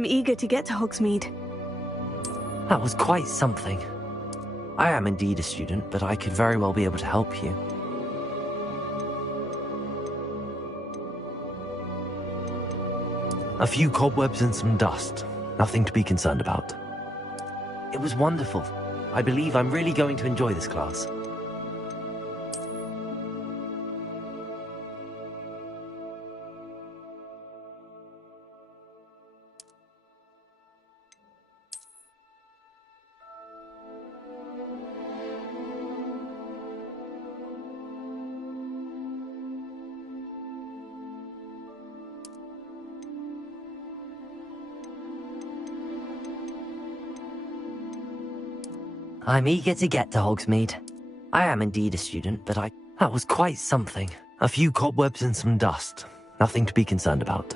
I'm eager to get to Hogsmeade. That was quite something. I am indeed a student, but I could very well be able to help you. A few cobwebs and some dust. Nothing to be concerned about. It was wonderful. I believe I'm really going to enjoy this class. I'm eager to get to Hogsmeade. I am indeed a student, but that was quite something. A few cobwebs and some dust. Nothing to be concerned about.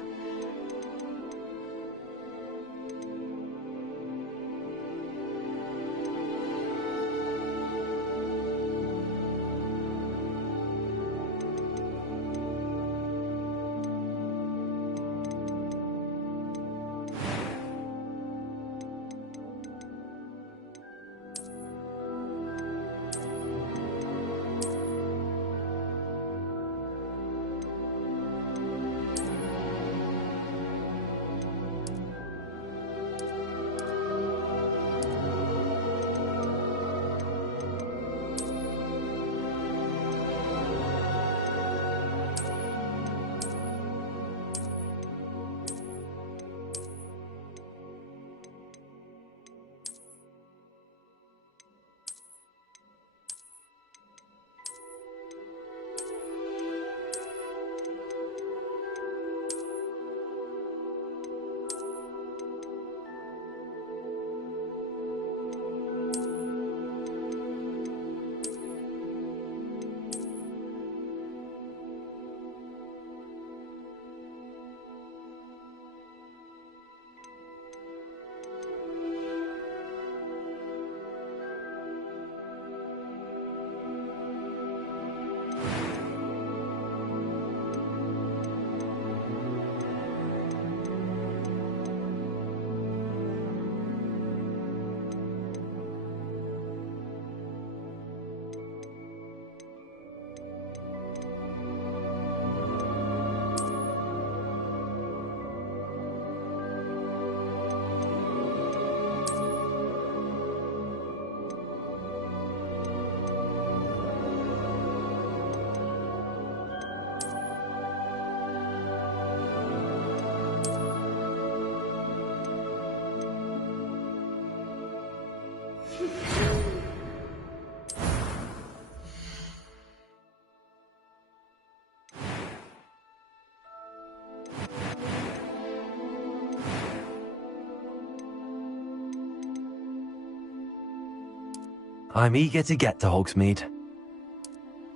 I'm eager to get to Hogsmeade.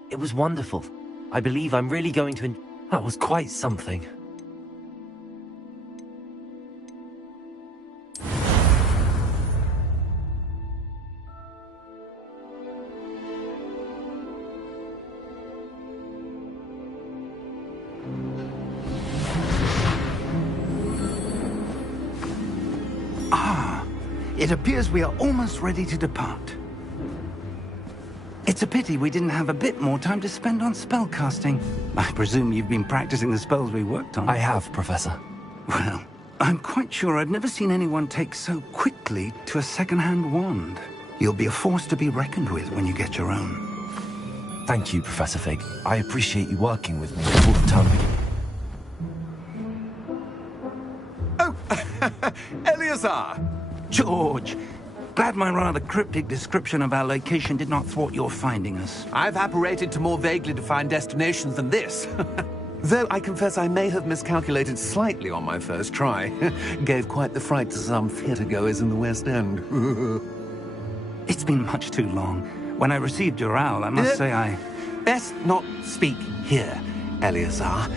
It was wonderful. I believe I'm really going to that was quite something. It appears we are almost ready to depart. It's a pity we didn't have a bit more time to spend on spellcasting. I presume you've been practicing the spells we worked on. I have, Professor. Well, I'm quite sure I've never seen anyone take so quickly to a second-hand wand. You'll be a force to be reckoned with when you get your own. Thank you, Professor Fig. I appreciate you working with me all the time. Oh, Eleazar! George! Glad my rather cryptic description of our location did not thwart your finding us. I've apparated to more vaguely defined destinations than this. Though I confess I may have miscalculated slightly on my first try. Gave quite the fright to some theatre-goers in the West End. It's been much too long. When I received your owl, I must say I... Best not speak here, Eleazar.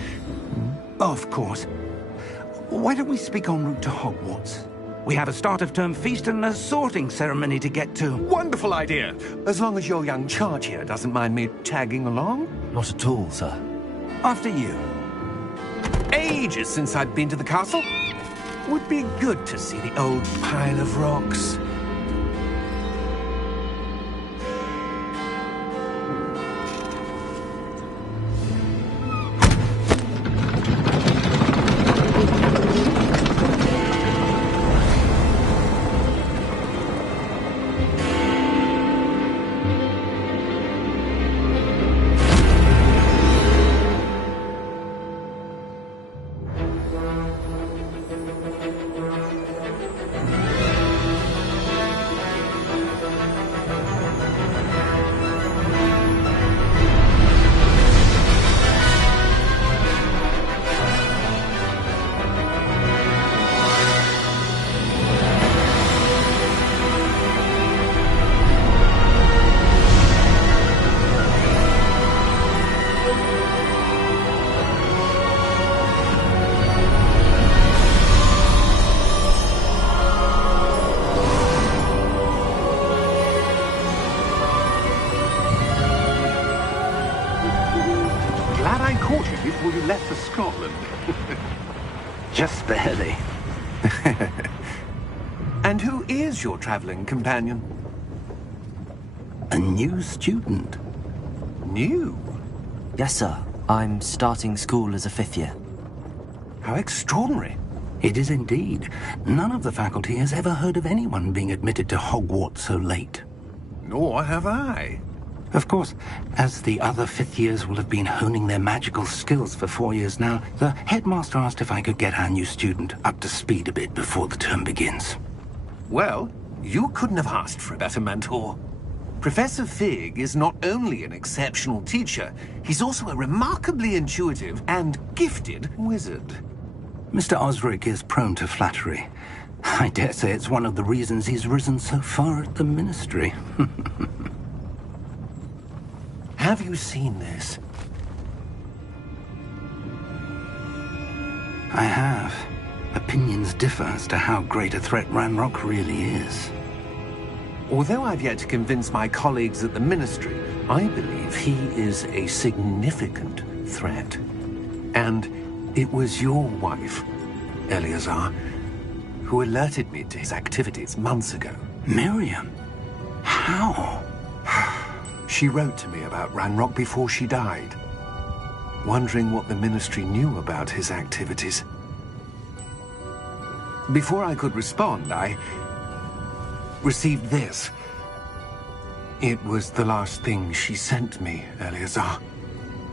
Of course. Why don't we speak en route to Hogwarts? We have a start-of-term feast and a sorting ceremony to get to. Wonderful idea! As long as your young charge here doesn't mind me tagging along. Not at all, sir. After you. Ages since I've been to the castle. Would be good to see the old pile of rocks. Before you left for Scotland. Just barely. And who is your traveling companion? A new student. New? Yes, sir. I'm starting school as a 5th year. How extraordinary. It is indeed. None of the faculty has ever heard of anyone being admitted to Hogwarts so late. Nor have I. Of course, as the other 5th years will have been honing their magical skills for 4 years now, the headmaster asked if I could get our new student up to speed a bit before the term begins. Well, you couldn't have asked for a better mentor. Professor Fig is not only an exceptional teacher, he's also a remarkably intuitive and gifted wizard. Mr. Osric is prone to flattery. I dare say it's one of the reasons he's risen so far at the Ministry. Have you seen this? I have. Opinions differ as to how great a threat Ranrock really is. Although I've yet to convince my colleagues at the Ministry, I believe he is a significant threat. And it was your wife, Eleazar, who alerted me to his activities months ago. Miriam? How? She wrote to me about Ranrock before she died, wondering what the Ministry knew about his activities. Before I could respond, I received this. It was the last thing she sent me, Eleazar.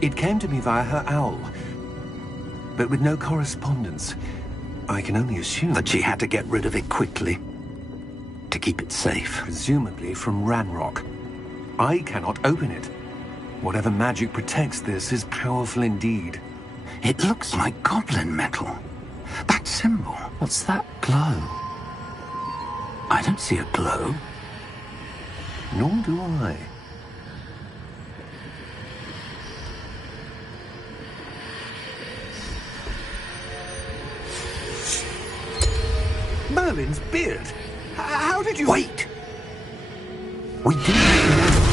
It came to me via her owl, but with no correspondence. I can only assume that she had to get rid of it quickly, to keep it safe. Presumably from Ranrock. I cannot open it. Whatever magic protects this is powerful indeed. It looks like goblin metal. That symbol. What's that glow? I don't see a glow. Nor do I. Merlin's beard. How did you... Wait! We didn't...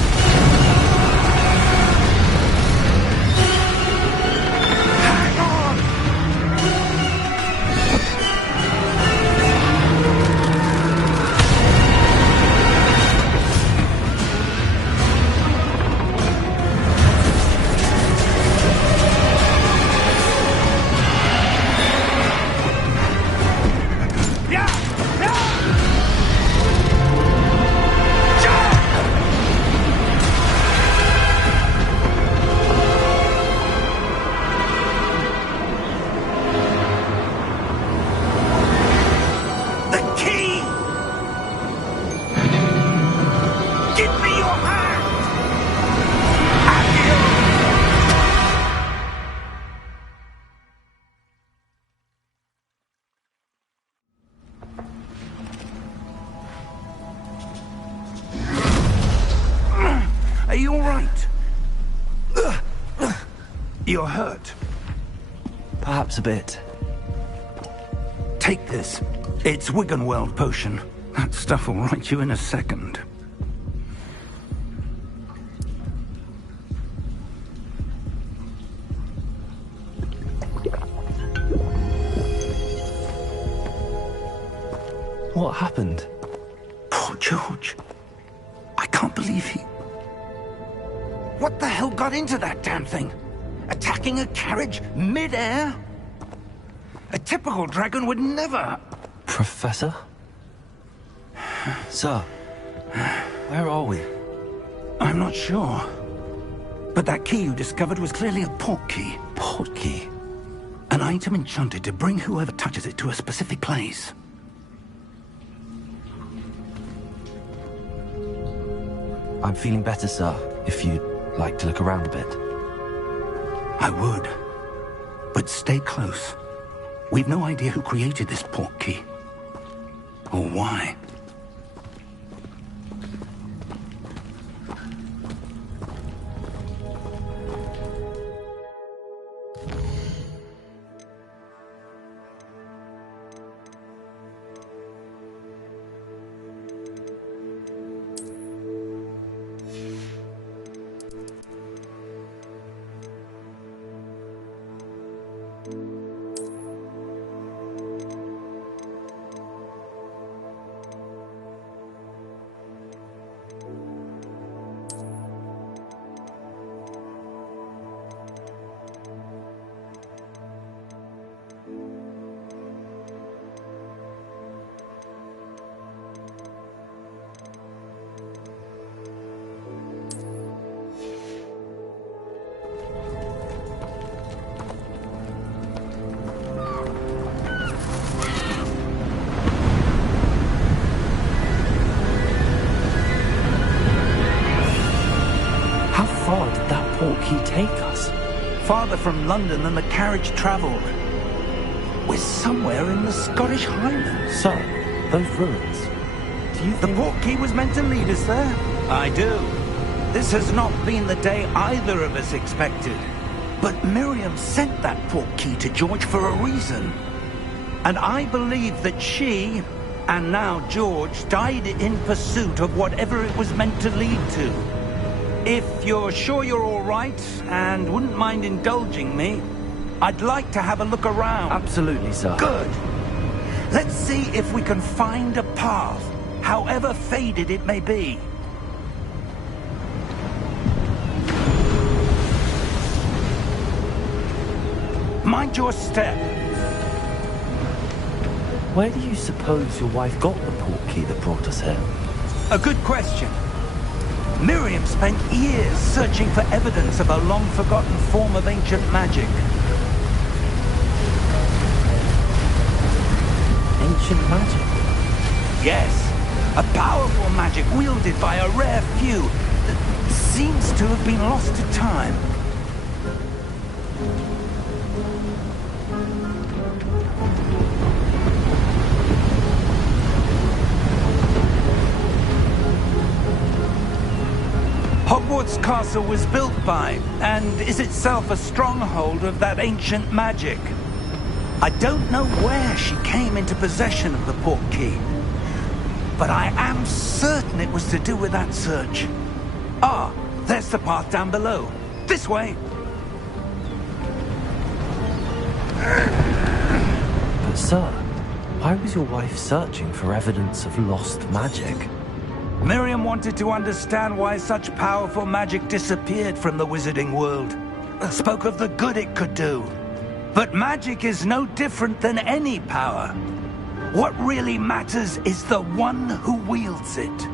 Are you all right? You're hurt. Perhaps a bit. Take this. It's Wiggenweld potion. That stuff will right you in a second. What happened? Poor George. I can't believe he... What the hell got into that damn thing? Attacking a carriage mid-air? A typical dragon would never... Professor? Sir, where are we? I'm not sure. But that key you discovered was clearly a port key. Port key? An item enchanted to bring whoever touches it to a specific place. I'm feeling better, sir, if you'd like to look around a bit. I would. But stay close. We've no idea who created this port key. Or why. He take us? Farther from London than the carriage travelled. We're somewhere in the Scottish Highlands. Sir, those ruins. Do you think... The port key was meant to lead us there? I do. This has not been the day either of us expected. But Miriam sent that port key to George for a reason. And I believe that she, and now George, died in pursuit of whatever it was meant to lead to. If you're sure you're all right, and wouldn't mind indulging me, I'd like to have a look around. Absolutely, sir. Good. Let's see if we can find a path, however faded it may be. Mind your step. Where do you suppose your wife got the port key that brought us here? A good question. Miriam spent years searching for evidence of a long-forgotten form of ancient magic. Ancient magic? Yes, a powerful magic wielded by a rare few that seems to have been lost to time. Hogwarts Castle was built by, and is itself a stronghold of that ancient magic. I don't know where she came into possession of the port key, but I am certain it was to do with that search. Ah, there's the path down below. This way. But sir, why was your wife searching for evidence of lost magic? Miriam wanted to understand why such powerful magic disappeared from the wizarding world. Spoke of the good it could do. But magic is no different than any power. What really matters is the one who wields it.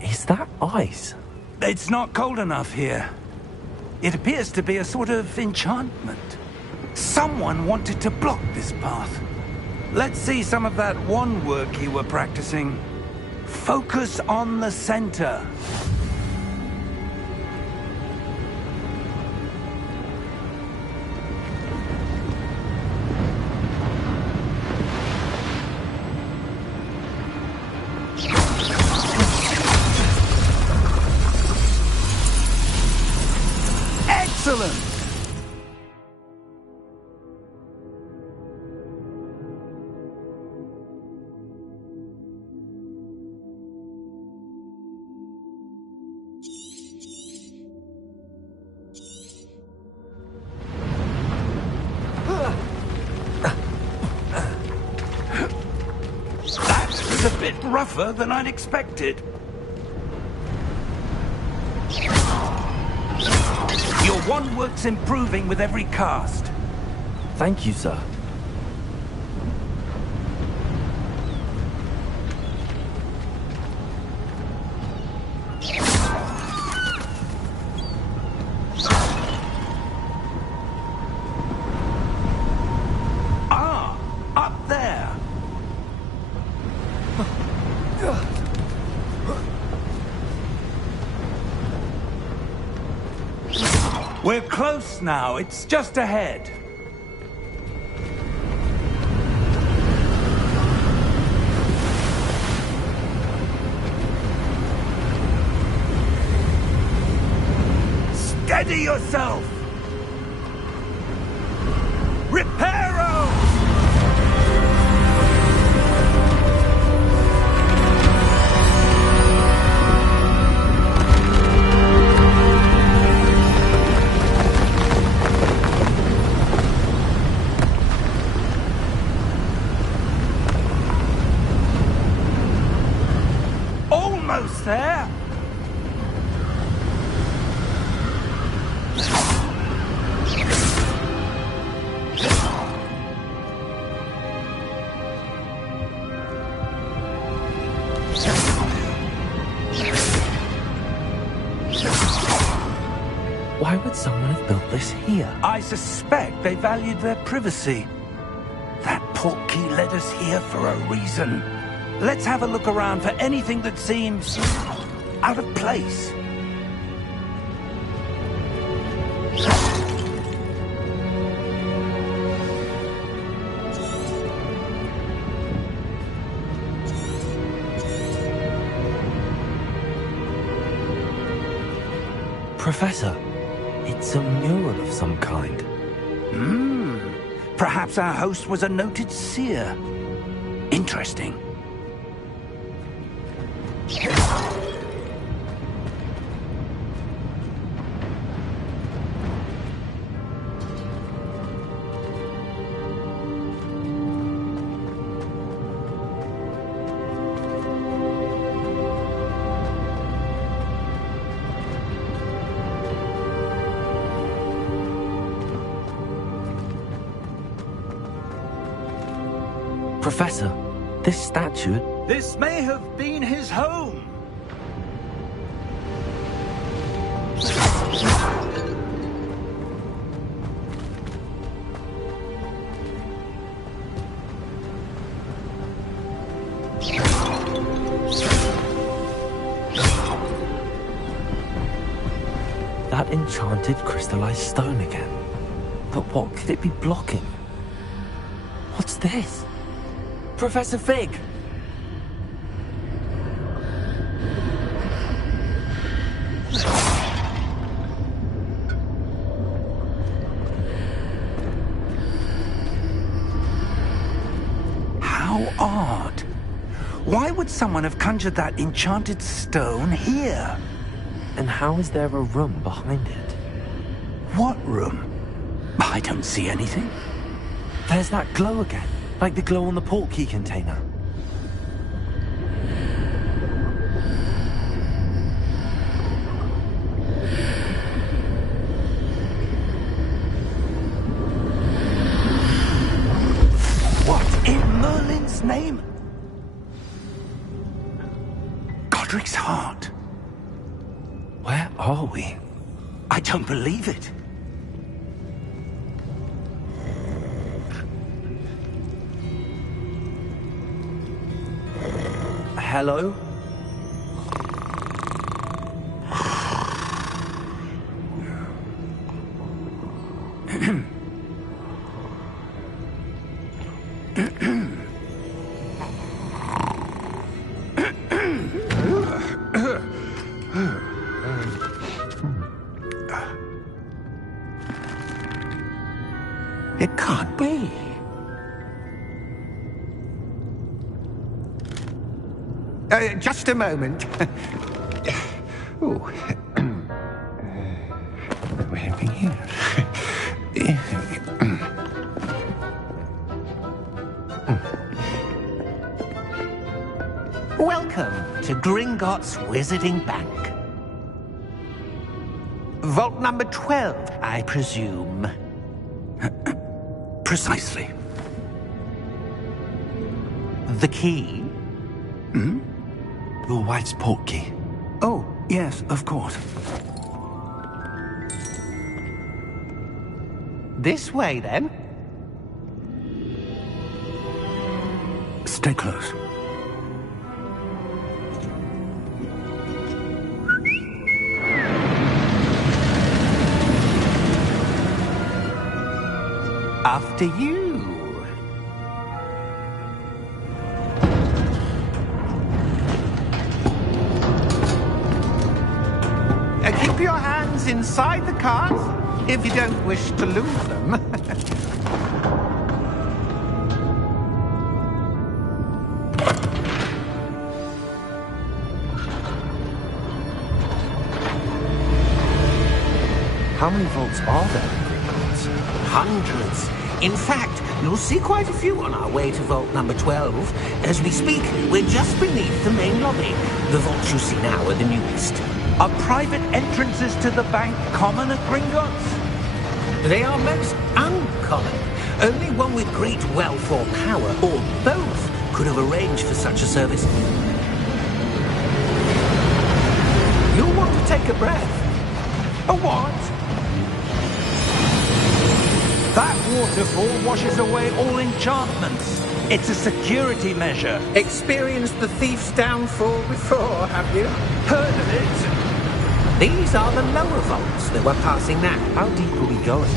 Is that ice? It's not cold enough here. It appears to be a sort of enchantment. Someone wanted to block this path. Let's see some of that wand work you were practicing. Focus on the center. Excellent! rougher than I'd expected. Your wand work's improving with every cast. Thank you, sir. Ah, up there. We're close now. It's just ahead. Steady yourself! Reparo! Almost there! Why would someone have built this here? I suspect they valued their privacy. That portkey led us here for a reason. Let's have a look around for anything that seems out of place. Professor, it's a mural of some kind. Perhaps our host was a noted seer. Interesting. Professor, this statue... This may have been his home. That enchanted crystallized stone again. But what could it be blocking? What's this? Professor Fig! How odd. Why would someone have conjured that enchanted stone here? And how is there a room behind it? What room? I don't see anything. There's that glow again, like the glow on the portkey container. What in Merlin's name? Godric's heart. Where are we? I don't believe it. Hello? It can't be. Just a moment. Oh. Where are we here? Welcome to Gringotts Wizarding Bank. Vault number 12, I presume. Precisely. The key? Hmm? Your wife's portkey. Oh, yes, of course. This way, then. Stay close. After you. Keep your hands inside the cart if you don't wish to lose them. How many vaults are there in Gringotts? Hundreds. In fact, you'll see quite a few on our way to vault number 12. As we speak, we're just beneath the main lobby. The vaults you see now are the newest. Are private entrances to the bank common at Gringotts? They are most uncommon. Only one with great wealth or power, or both, could have arranged for such a service. You'll want to take a breath. A what? That waterfall washes away all enchantments. It's a security measure. Experienced the thief's downfall before, have you? Heard of it? These are the lower vaults that we're passing now. How deep are we going?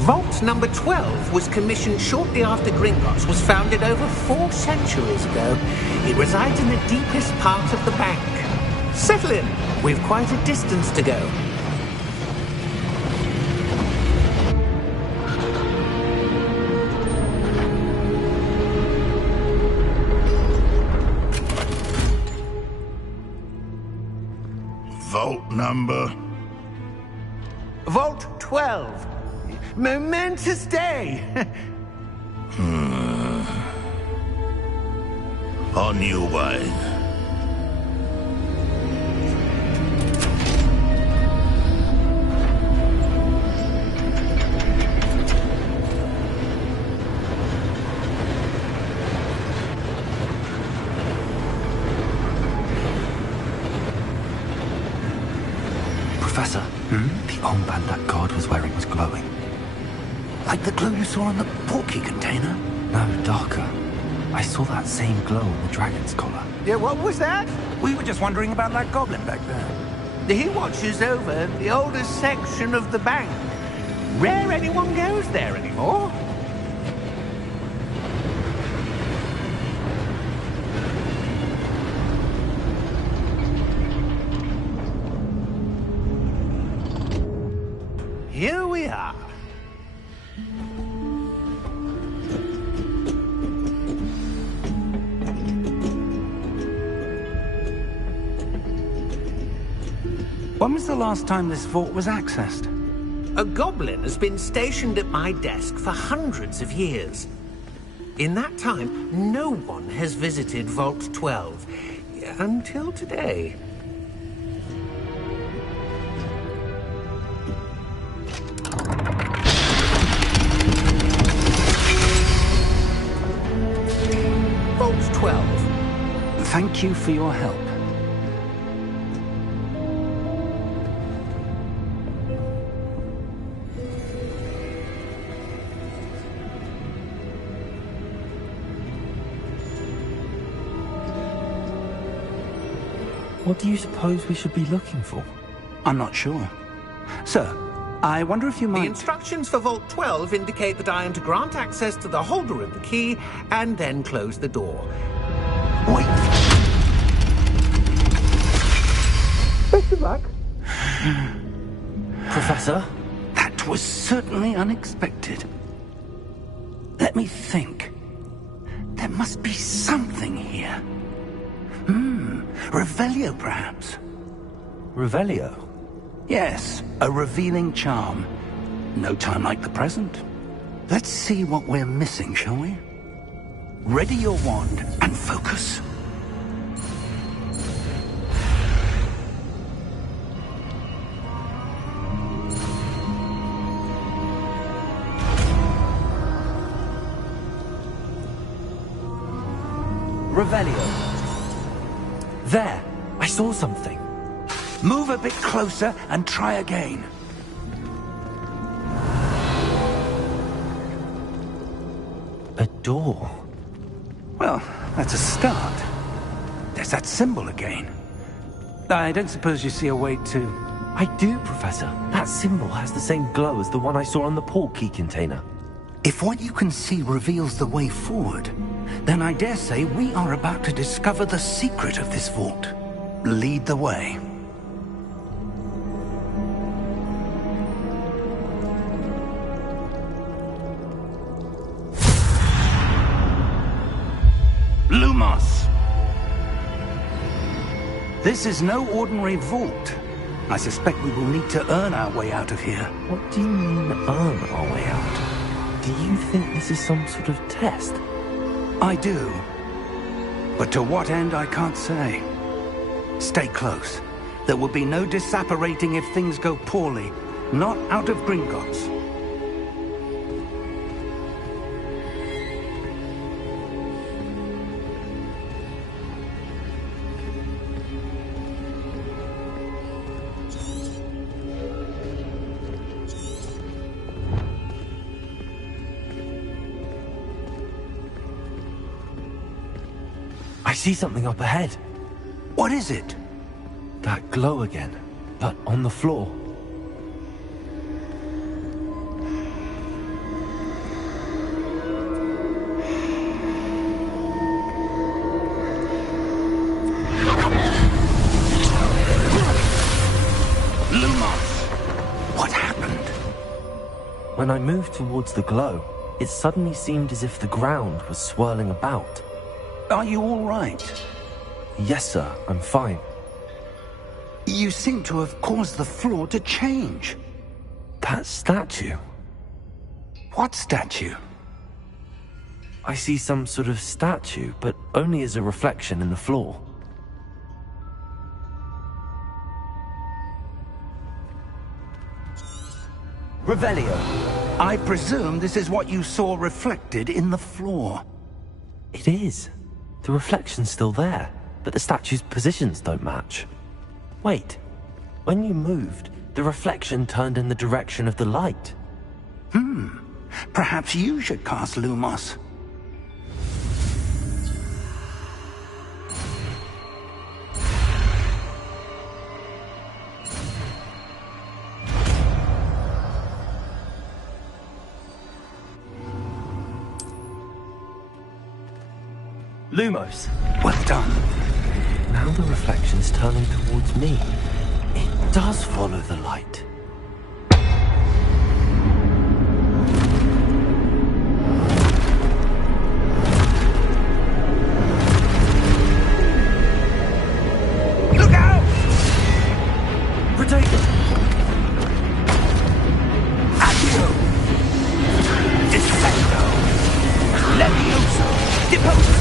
Vault number 12 was commissioned shortly after Gringotts was founded over 4 centuries ago. It resides in the deepest part of the bank. Settle in. We've quite a distance to go. Vault number? Vault 12. Momentous day. On your way. Professor, the armband that guard was wearing was glowing. Like the glow you saw on the portkey container? No, darker. I saw that same glow on the dragon's collar. Yeah, what was that? We were just wondering about that goblin back there. He watches over the oldest section of the bank. Rare anyone goes there anymore. Here we are. When was the last time this vault was accessed? A goblin has been stationed at my desk for hundreds of years. In that time, no one has visited Vault 12. Until today. Vault 12. Thank you for your help. What do you suppose we should be looking for? I'm not sure. Sir, I wonder if you The might... instructions for Vault 12 indicate that I am to grant access to the holder of the key and then close the door. Wait! Best of luck. Professor? That was certainly unexpected. Let me think. There must be something here. Revelio, perhaps? Revelio? Yes, a revealing charm. No time like the present. Let's see what we're missing, shall we? Ready your wand and focus. Revelio. There! I saw something. Move a bit closer and try again. A door. Well, that's a start. There's that symbol again. I don't suppose you see a way to... I do, Professor. That symbol has the same glow as the one I saw on the portkey container. If what you can see reveals the way forward, then I dare say we are about to discover the secret of this vault. Lead the way. Lumos! This is no ordinary vault. I suspect we will need to earn our way out of here. What do you mean, earn our way out? Do you think this is some sort of test? I do. But to what end, I can't say. Stay close. There will be no disapparating if things go poorly. Not out of Gringotts. I see something up ahead. What is it? That glow again, but on the floor. Lumos! What happened? When I moved towards the glow, it suddenly seemed as if the ground was swirling about. Are you all right? Yes, sir, I'm fine. You seem to have caused the floor to change. That statue. What statue? I see some sort of statue, but only as a reflection in the floor. Revelio, I presume this is what you saw reflected in the floor. It is. The reflection's still there, but the statue's positions don't match. Wait, when you moved, the reflection turned in the direction of the light. Perhaps you should cast Lumos. Lumos! Well done. Now the reflection's turning towards me. It does follow the light. Look out! Protect it! Accio! Defendo! Levioso! Deposo!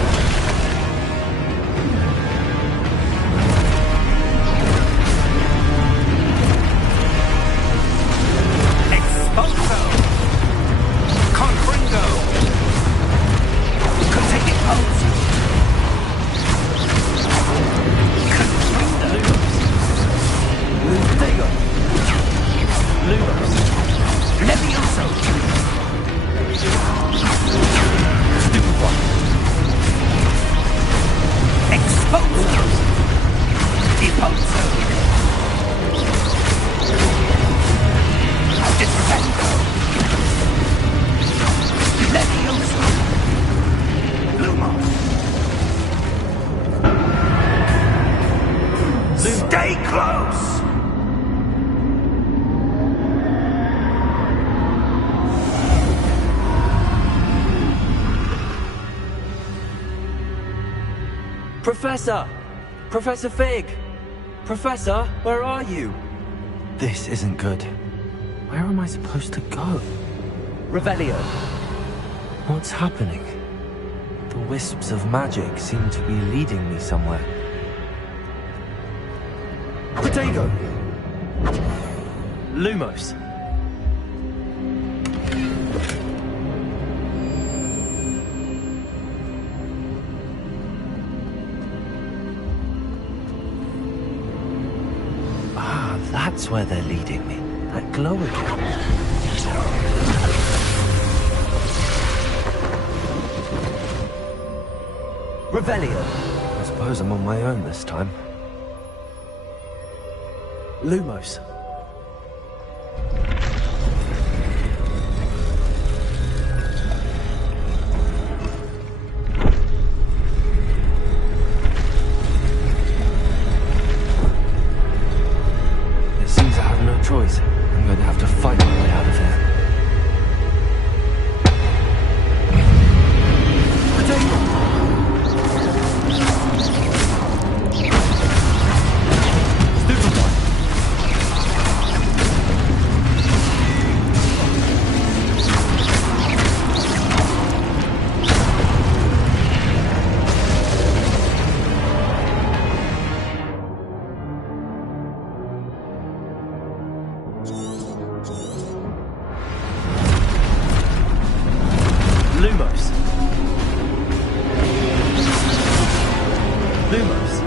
Stay close! Professor! Professor Fig! Professor, where are you? This isn't good. Where am I supposed to go? Revelio. What's happening? The wisps of magic seem to be leading me somewhere. Protego! Lumos! That's where they're leading me. That glow again. Revelio. I suppose I'm on my own this time. Lumos. It seems I have no choice. I'm going to have to fight my way out of here. Lumos. Lumos.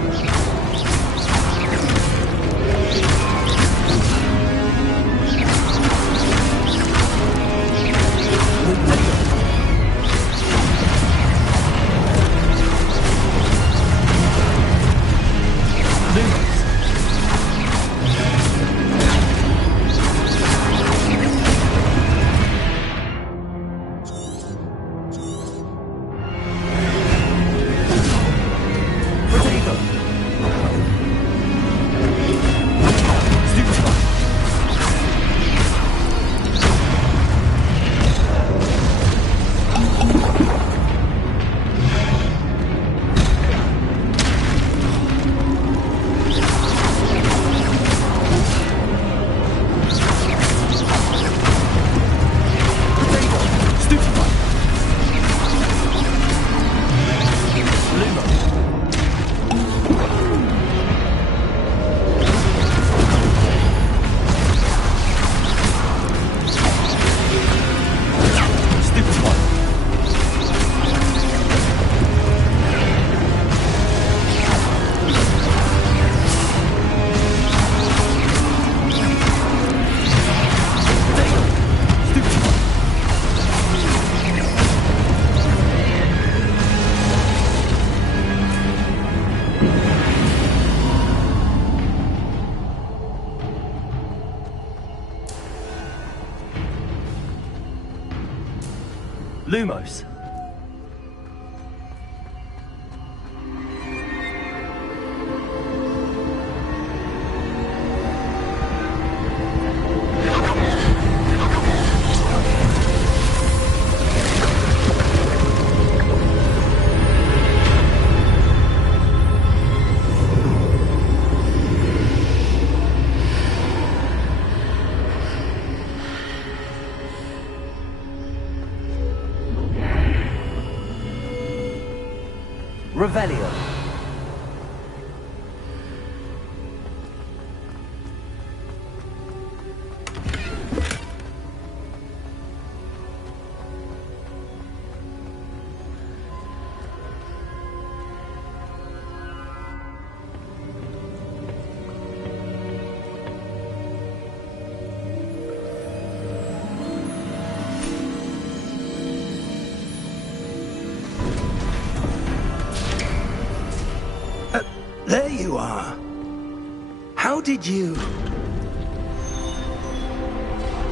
Lumos. Revelio. There you are. How did you...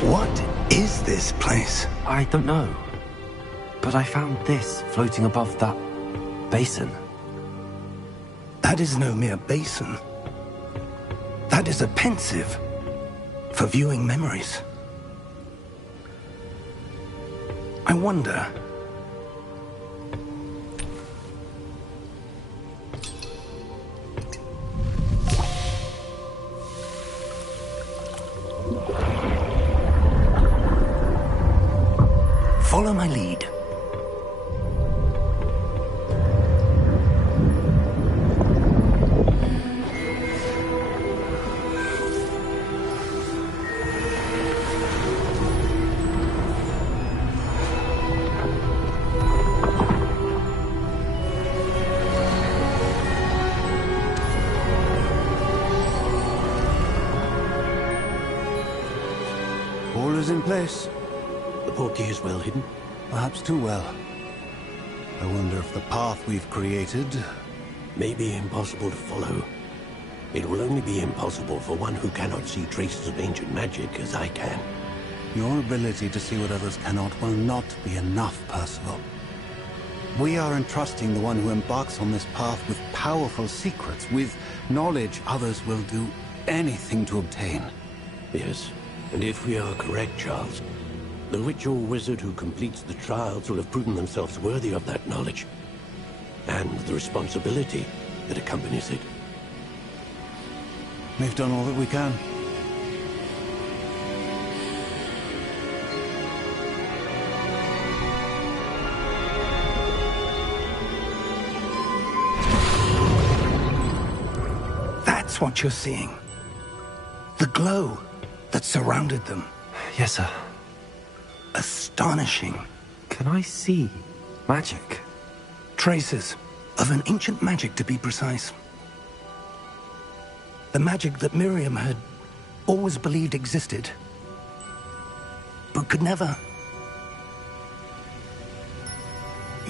What is this place? I don't know. But I found this floating above that basin. That is no mere basin. That is a pensive for viewing memories. I wonder... Follow my lead. in place. The portkey is well hidden? Perhaps too well. I wonder if the path we've created... may be impossible to follow. It will only be impossible for one who cannot see traces of ancient magic as I can. Your ability to see what others cannot will not be enough, Percival. We are entrusting the one who embarks on this path with powerful secrets, with knowledge others will do anything to obtain. Yes, and if we are correct, Charles, the witch or wizard who completes the trials will have proven themselves worthy of that knowledge, and the responsibility that accompanies it. We've done all that we can. That's what you're seeing. The glow that surrounded them. Yes, sir. Astonishing. Can I see magic? Traces of an ancient magic, to be precise. The magic that Miriam had always believed existed, but could never.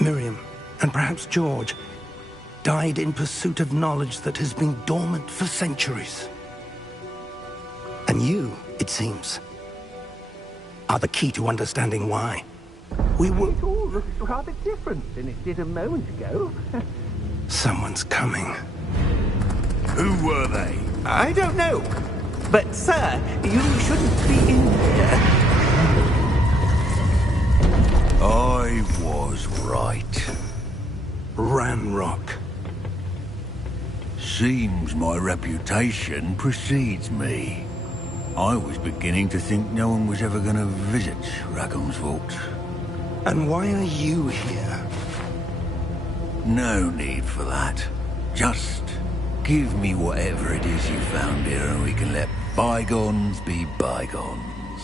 Miriam, and perhaps George, died in pursuit of knowledge that has been dormant for centuries. And you, it seems, are the key to understanding why. We were... It all looks rather different than it did a moment ago. Someone's coming. Who were they? I don't know. But, sir, you shouldn't be in here. I was right. Ranrock. Seems my reputation precedes me. I was beginning to think no one was ever going to visit Rackham's vault. And why are you here? No need for that. Just give me whatever it is you found here and we can let bygones be bygones.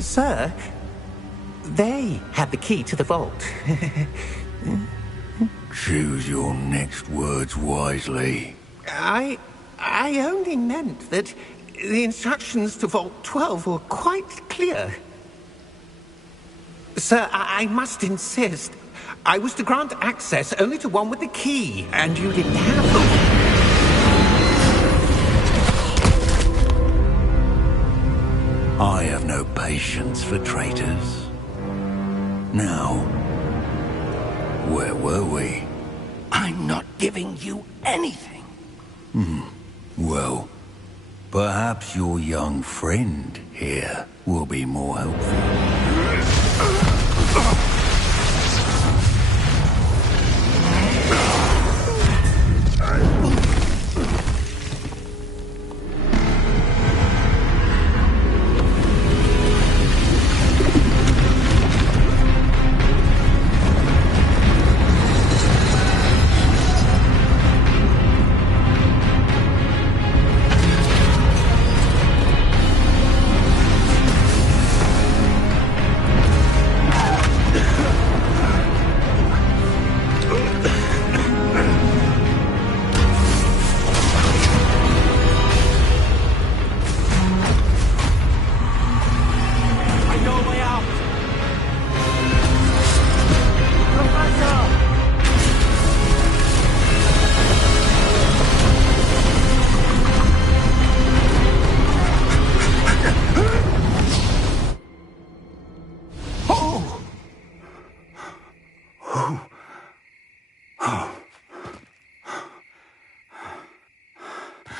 Sir, they had the key to the vault. Choose your next words wisely. I only meant that the instructions to Vault 12 were quite clear. Sir, I must insist. I was to grant access only to one with the key, and you didn't have them. I have no patience for traitors. Now, where were we? I'm not giving you anything. Well, perhaps your young friend here will be more helpful.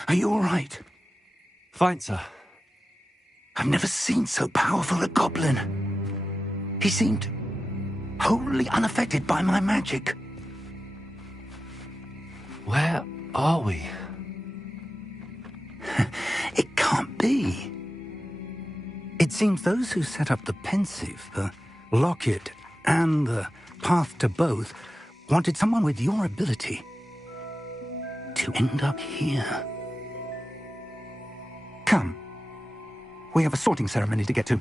Are you all right? Fine, sir. I've never seen so powerful a goblin. He seemed wholly unaffected by my magic. Where are we? It can't be. It seems those who set up the pensive, the locket, and the path to both wanted someone with your ability to end up here. Come. We have a sorting ceremony to get to.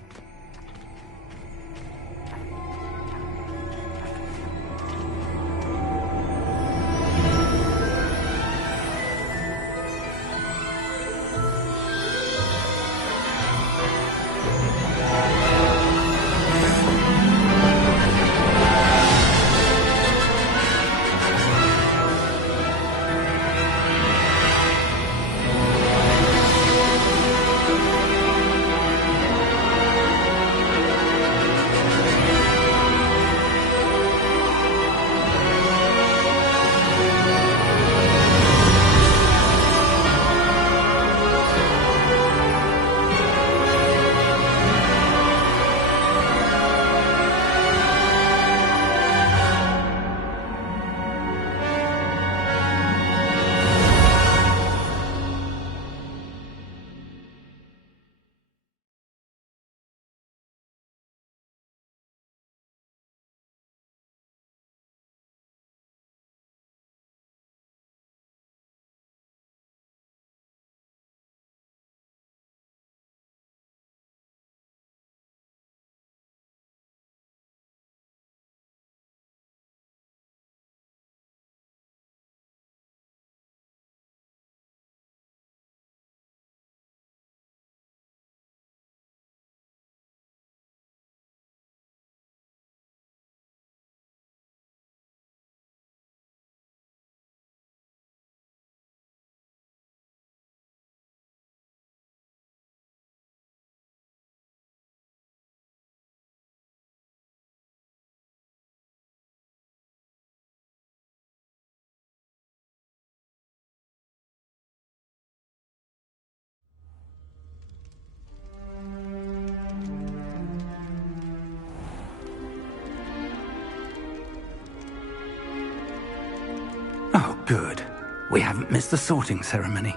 Good. We haven't missed the sorting ceremony.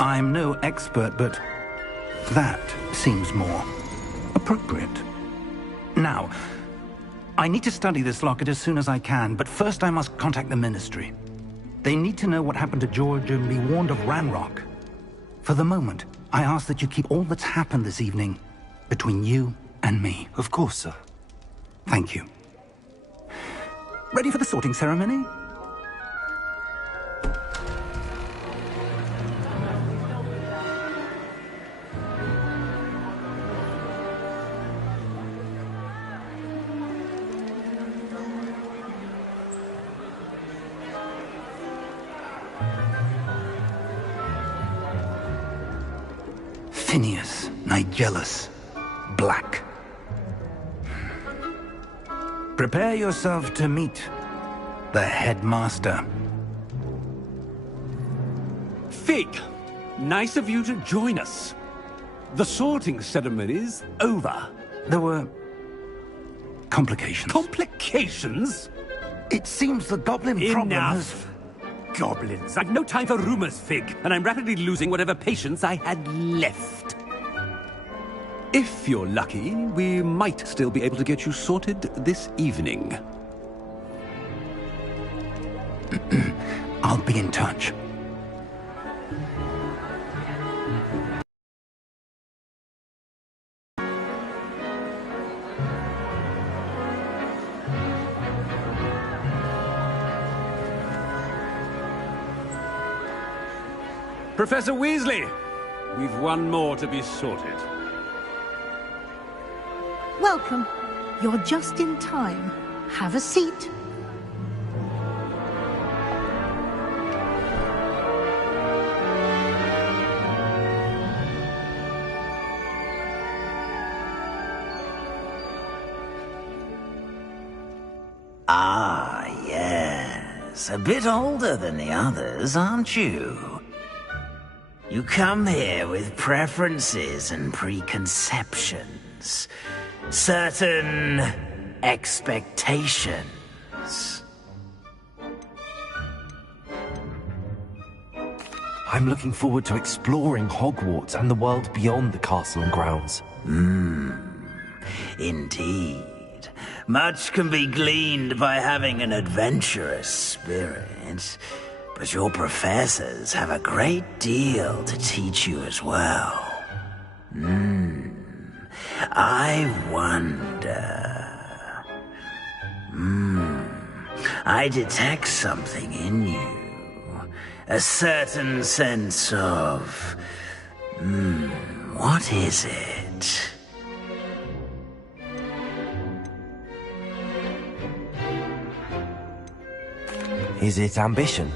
I'm no expert, but that seems more appropriate. Now, I need to study this locket as soon as I can, but first I must contact the Ministry. They need to know what happened to George and be warned of Ranrock. For the moment, I ask that you keep all that's happened this evening between you and me. Of course, sir. Thank you. Ready for the sorting ceremony? Phineas Nigellus Black. Prepare yourself to meet the headmaster. Fig, nice of you to join us. The sorting ceremony's over. There were complications. Complications? It seems the goblin problem has... Enough. Goblins. I've no time for rumors, Fig, and I'm rapidly losing whatever patience I had left. If you're lucky, we might still be able to get you sorted this evening. I'll be in touch. Professor Weasley, we've one more to be sorted. Welcome. You're just in time. Have a seat. Ah, yes. A bit older than the others, aren't you? You come here with preferences and preconceptions. Certain expectations. I'm looking forward to exploring Hogwarts and the world beyond the castle and grounds. Indeed. Much can be gleaned by having an adventurous spirit, but your professors have a great deal to teach you as well. I wonder... I detect something in you. A certain sense of... what is it? Is it ambition?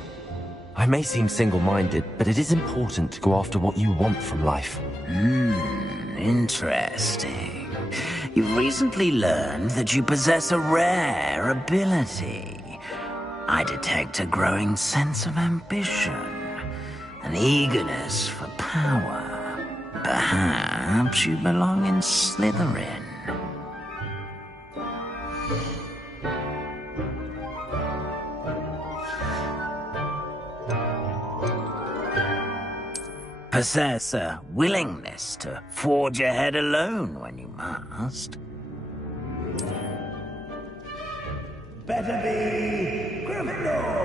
I may seem single-minded, but it is important to go after what you want from life. Interesting. You've recently learned that you possess a rare ability. I detect a growing sense of ambition, an eagerness for power. Perhaps you belong in Slytherin. Possess a willingness to forge ahead alone when you must. Better be Gryffindor!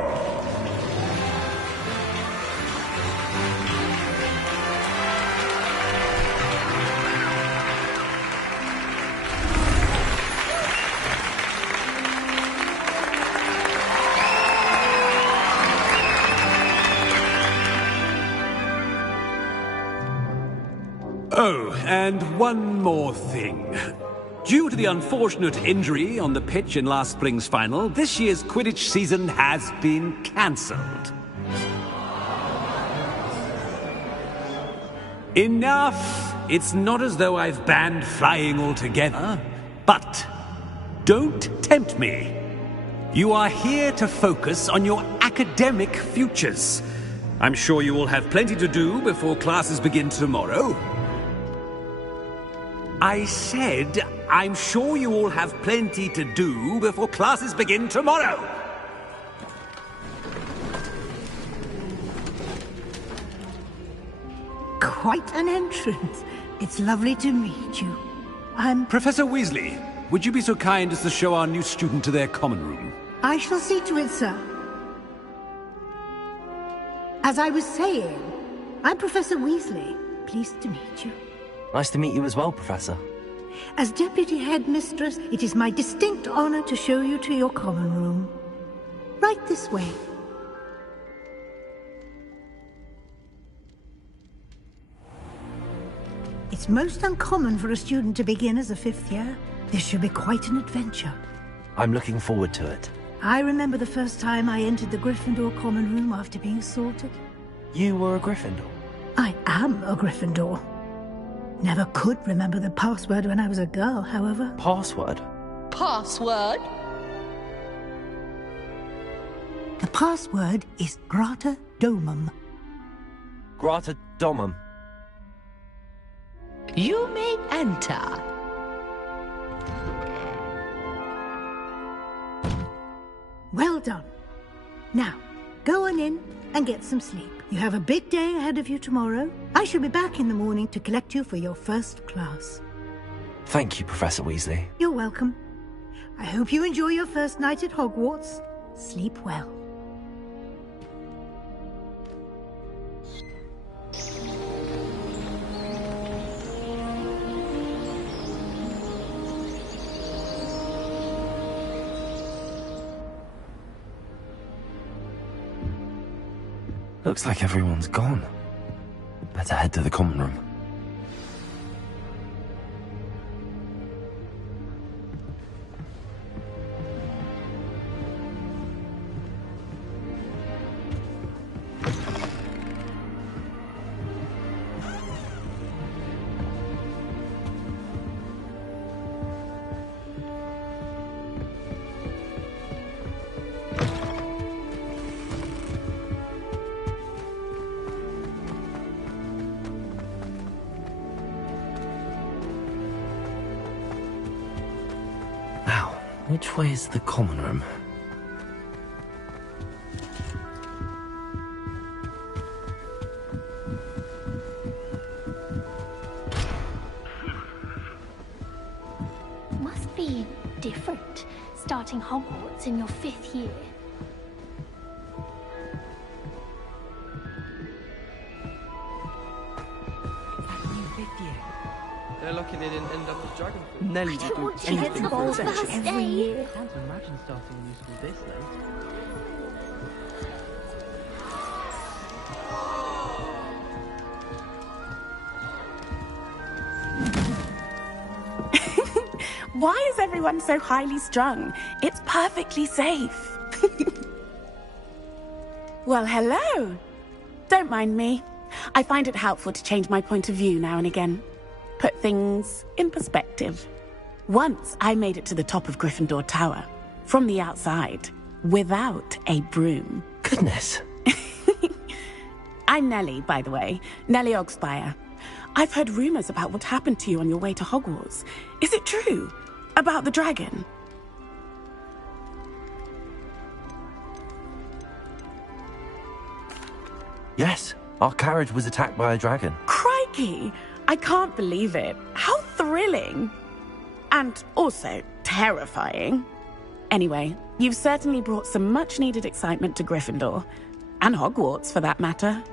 Oh, and one more thing. Due to the unfortunate injury on the pitch in last spring's final, this year's Quidditch season has been cancelled. Enough! It's not as though I've banned flying altogether, but don't tempt me. You are here to focus on your academic futures. I'm sure you will have plenty to do before classes begin tomorrow. I said, I'm sure you all have plenty to do before classes begin tomorrow. quite an entrance. It's lovely to meet you. I'm... Professor Weasley, would you be so kind as to show our new student to their common room? I shall see to it, sir. As I was saying, I'm Professor Weasley. Pleased to meet you. Nice to meet you as well, Professor. As Deputy Headmistress, it is my distinct honor to show you to your common room. Right this way. It's most uncommon for a student to begin as a 5th year. This should be quite an adventure. I'm looking forward to it. I remember the first time I entered the Gryffindor common room after being sorted. You were a Gryffindor? I am a Gryffindor. Never could remember the password when I was a girl, however. Password? Password? The password is Grata Domum. Grata Domum. You may enter. Well done. Now, go on in and get some sleep. You have a big day ahead of you tomorrow. I shall be back in the morning to collect you for your first class. Thank you, Professor Weasley. You're welcome. I hope you enjoy your first night at Hogwarts. Sleep well. Looks like everyone's gone. Better head to the common room. Which way is the common room? Must be different, starting Hogwarts in your 5th year. They're lucky they didn't end up with dragon fruit. Nelly I don't will want do to get anything to for balls adventure. first every year. I can't imagine starting a new school this late. Why is everyone so highly strung? It's perfectly safe. Well, hello. Don't mind me. I find it helpful to change my point of view now and again. Put things in perspective. Once I made it to the top of Gryffindor Tower, from the outside, without a broom. Goodness. I'm Nellie, by the way. Nellie Ogspire. I've heard rumors about what happened to you on your way to Hogwarts. Is it true? About the dragon? Yes, our carriage was attacked by a dragon. Crikey! I can't believe it. How thrilling! And also terrifying. Anyway, you've certainly brought some much-needed excitement to Gryffindor. And Hogwarts, for that matter.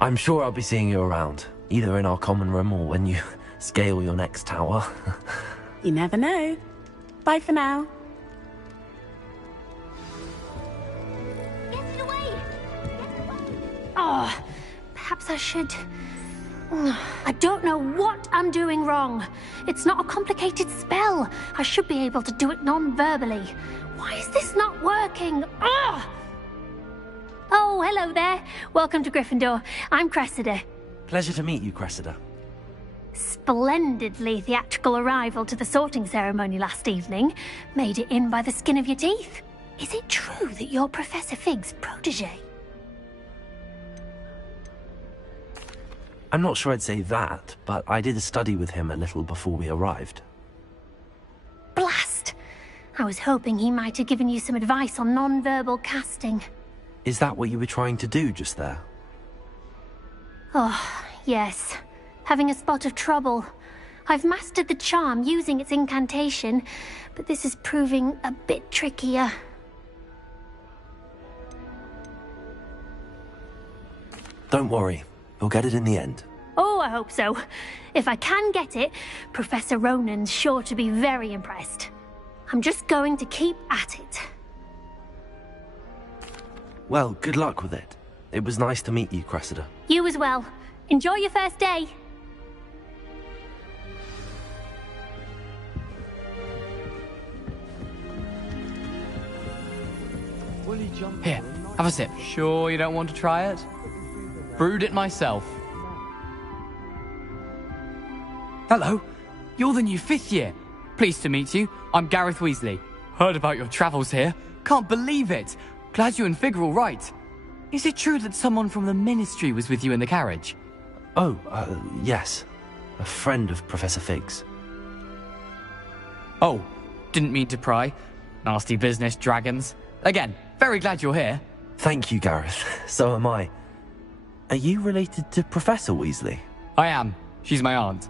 I'm sure I'll be seeing you around, either in our common room or when you scale your next tower. You never know. Bye for now. Oh, perhaps I should... I don't know what I'm doing wrong. It's not a complicated spell. I should be able to do it non-verbally. Why is this not working? Ugh! Oh, hello there. Welcome to Gryffindor. I'm Cressida. Pleasure to meet you, Cressida. Splendidly theatrical arrival to the sorting ceremony last evening. Made it in by the skin of your teeth. Is it true that you're Professor Fig's protege? I'm not sure I'd say that, but I did study with him a little before we arrived. Blast! I was hoping he might have given you some advice on non-verbal casting. Is that what you were trying to do just there? Oh, yes. Having a spot of trouble. I've mastered the charm using its incantation, but this is proving a bit trickier. Don't worry, you'll get it in the end. Oh, I hope so. If I can get it, Professor Ronan's sure to be very impressed. I'm just going to keep at it. Well, good luck with it. It was nice to meet you, Cressida. You as well. Enjoy your first day. Here, have a sip. Sure you don't want to try it? Brewed it myself. Hello, you're the new 5th year. Pleased to meet you. I'm Gareth Weasley. Heard about your travels here. Can't believe it. Glad you and Fig are all right. Is it true that someone from the Ministry was with you in the carriage? Oh, yes. A friend of Professor Fig's. Oh, didn't mean to pry. Nasty business, dragons. Again, very glad you're here. Thank you, Gareth. So am I. Are you related to Professor Weasley? I am. She's my aunt.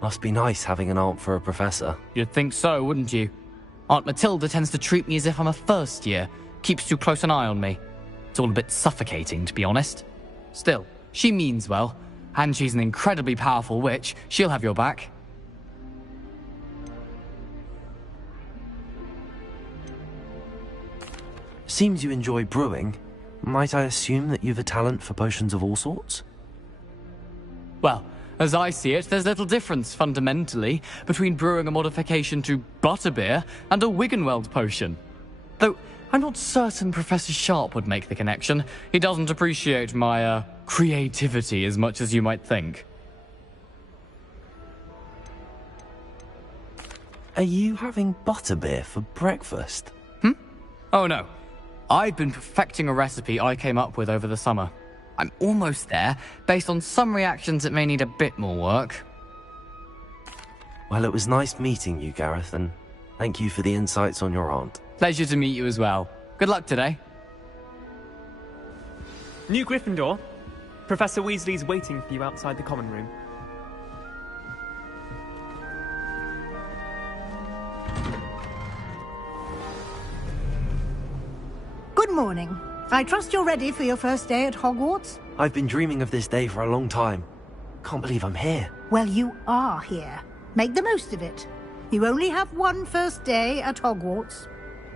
Must be nice having an aunt for a professor. You'd think so, wouldn't you? Aunt Matilda tends to treat me as if I'm a first year. Keeps too close an eye on me. It's all a bit suffocating, to be honest. Still, she means well. And she's an incredibly powerful witch. She'll have your back. Seems you enjoy brewing. Might I assume that you've a talent for potions of all sorts? Well, as I see it, there's little difference, fundamentally, between brewing a modification to butterbeer and a Wiggenweld potion. Though, I'm not certain Professor Sharp would make the connection. He doesn't appreciate my, creativity as much as you might think. Are you having butterbeer for breakfast? Oh no. I've been perfecting a recipe I came up with over the summer. I'm almost there. Based on some reactions, it may need a bit more work. Well, it was nice meeting you, Gareth, and thank you for the insights on your aunt. Pleasure to meet you as well. Good luck today. New Gryffindor. Professor Weasley's waiting for you outside the common room. Good morning. I trust you're ready for your first day at Hogwarts? I've been dreaming of this day for a long time. Can't believe I'm here. Well, you are here. Make the most of it. You only have one first day at Hogwarts.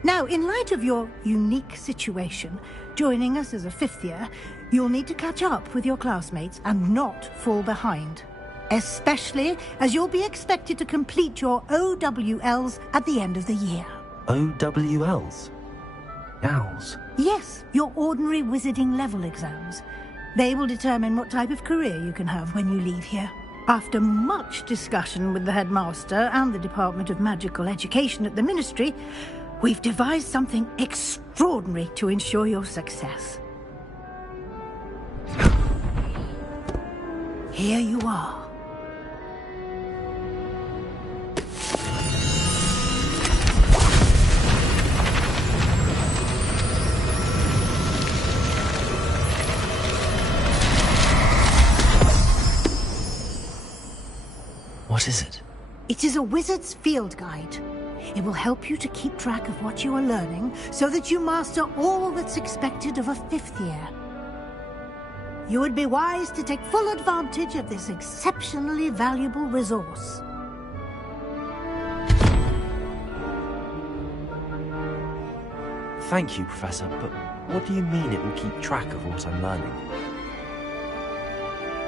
Now, in light of your unique situation, joining us as a 5th year, you'll need to catch up with your classmates and not fall behind. Especially as you'll be expected to complete your OWLs at the end of the year. OWLs? Owls? Yes, your ordinary wizarding level exams. They will determine what type of career you can have when you leave here. After much discussion with the headmaster and the Department of Magical Education at the Ministry, we've devised something extraordinary to ensure your success. Here you are. What is it? It is a wizard's field guide. It will help you to keep track of what you are learning so that you master all that's expected of a 5th year. You would be wise to take full advantage of this exceptionally valuable resource. Thank you, Professor, but what do you mean it will keep track of what I'm learning?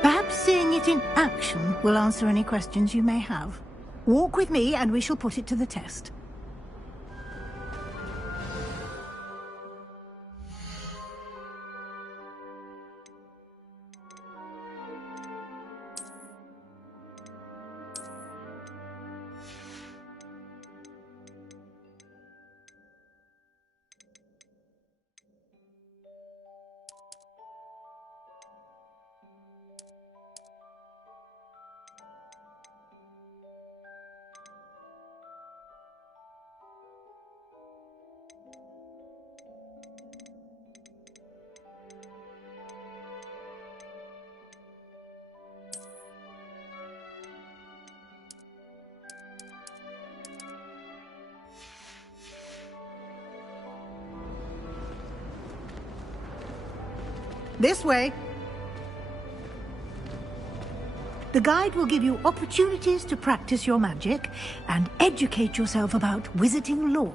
Perhaps seeing it in action will answer any questions you may have. Walk with me and we shall put it to the test. This way. The guide will give you opportunities to practice your magic and educate yourself about wizarding lore.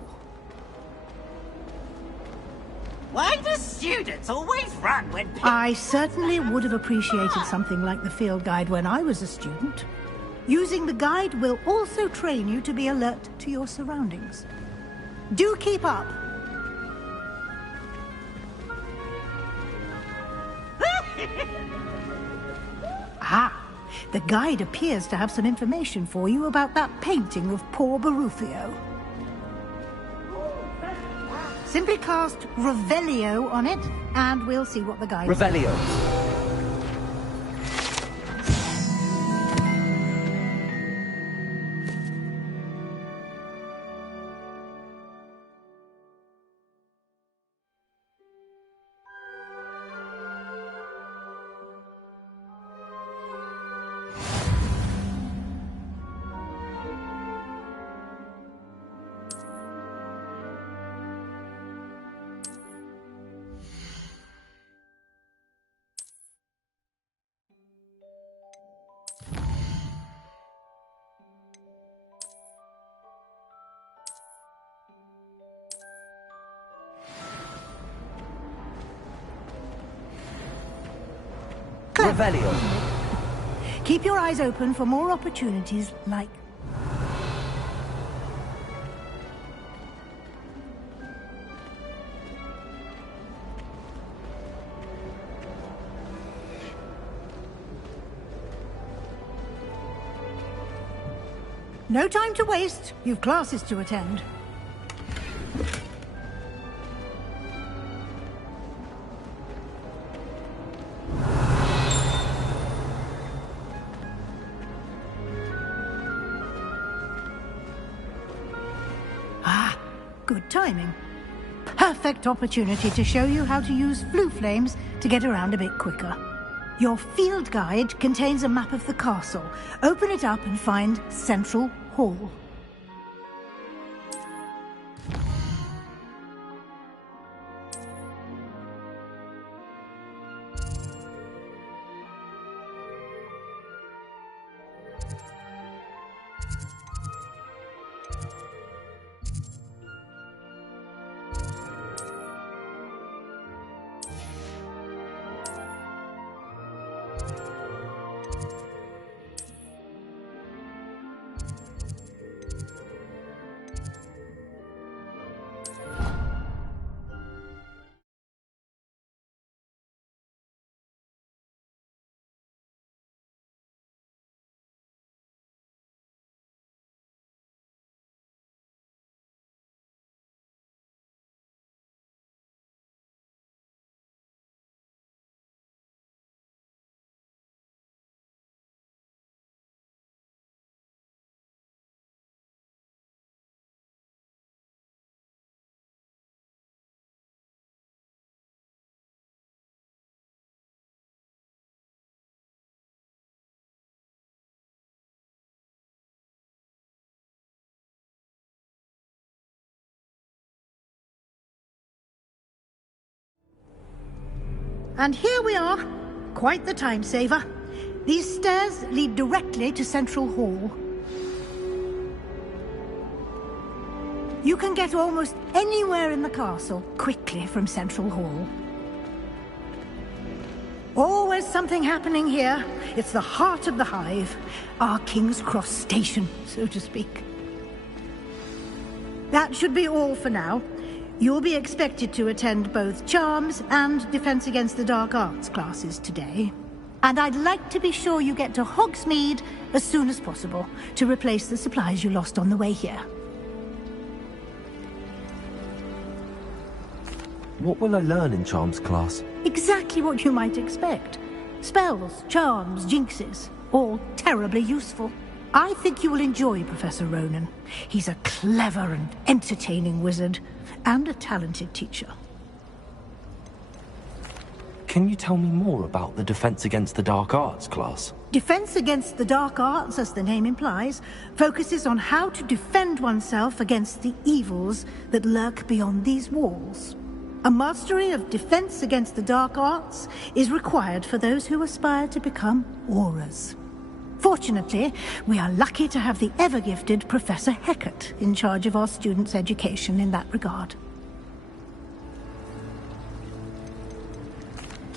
Why do students always run when... I certainly would have appreciated something like the field guide when I was a student. Using the guide will also train you to be alert to your surroundings. Do keep up. The guide appears to have some information for you about that painting of poor Barufio. Simply cast Revelio on it, and we'll see what the guide says. Revelio. Revelio. Keep your eyes open for more opportunities like... No time to waste. You've classes to attend. Good timing. Perfect opportunity to show you how to use flue flames to get around a bit quicker. Your field guide contains a map of the castle. Open it up and find Central Hall. And here we are. Quite the time saver. These stairs lead directly to Central Hall. You can get almost anywhere in the castle quickly from Central Hall. Always something happening here. It's the heart of the hive. Our King's Cross station, so to speak. That should be all for now. You'll be expected to attend both Charms and Defense Against the Dark Arts classes today. And I'd like to be sure you get to Hogsmeade as soon as possible to replace the supplies you lost on the way here. What will I learn in Charms class? Exactly what you might expect. Spells, charms, jinxes, all terribly useful. I think you will enjoy Professor Ronan. He's a clever and entertaining wizard, and a talented teacher. Can you tell me more about the Defense Against the Dark Arts class? Defense Against the Dark Arts, as the name implies, focuses on how to defend oneself against the evils that lurk beyond these walls. A mastery of defense against the dark arts is required for those who aspire to become Aurors. Fortunately, we are lucky to have the ever-gifted Professor Hecat in charge of our students' education in that regard.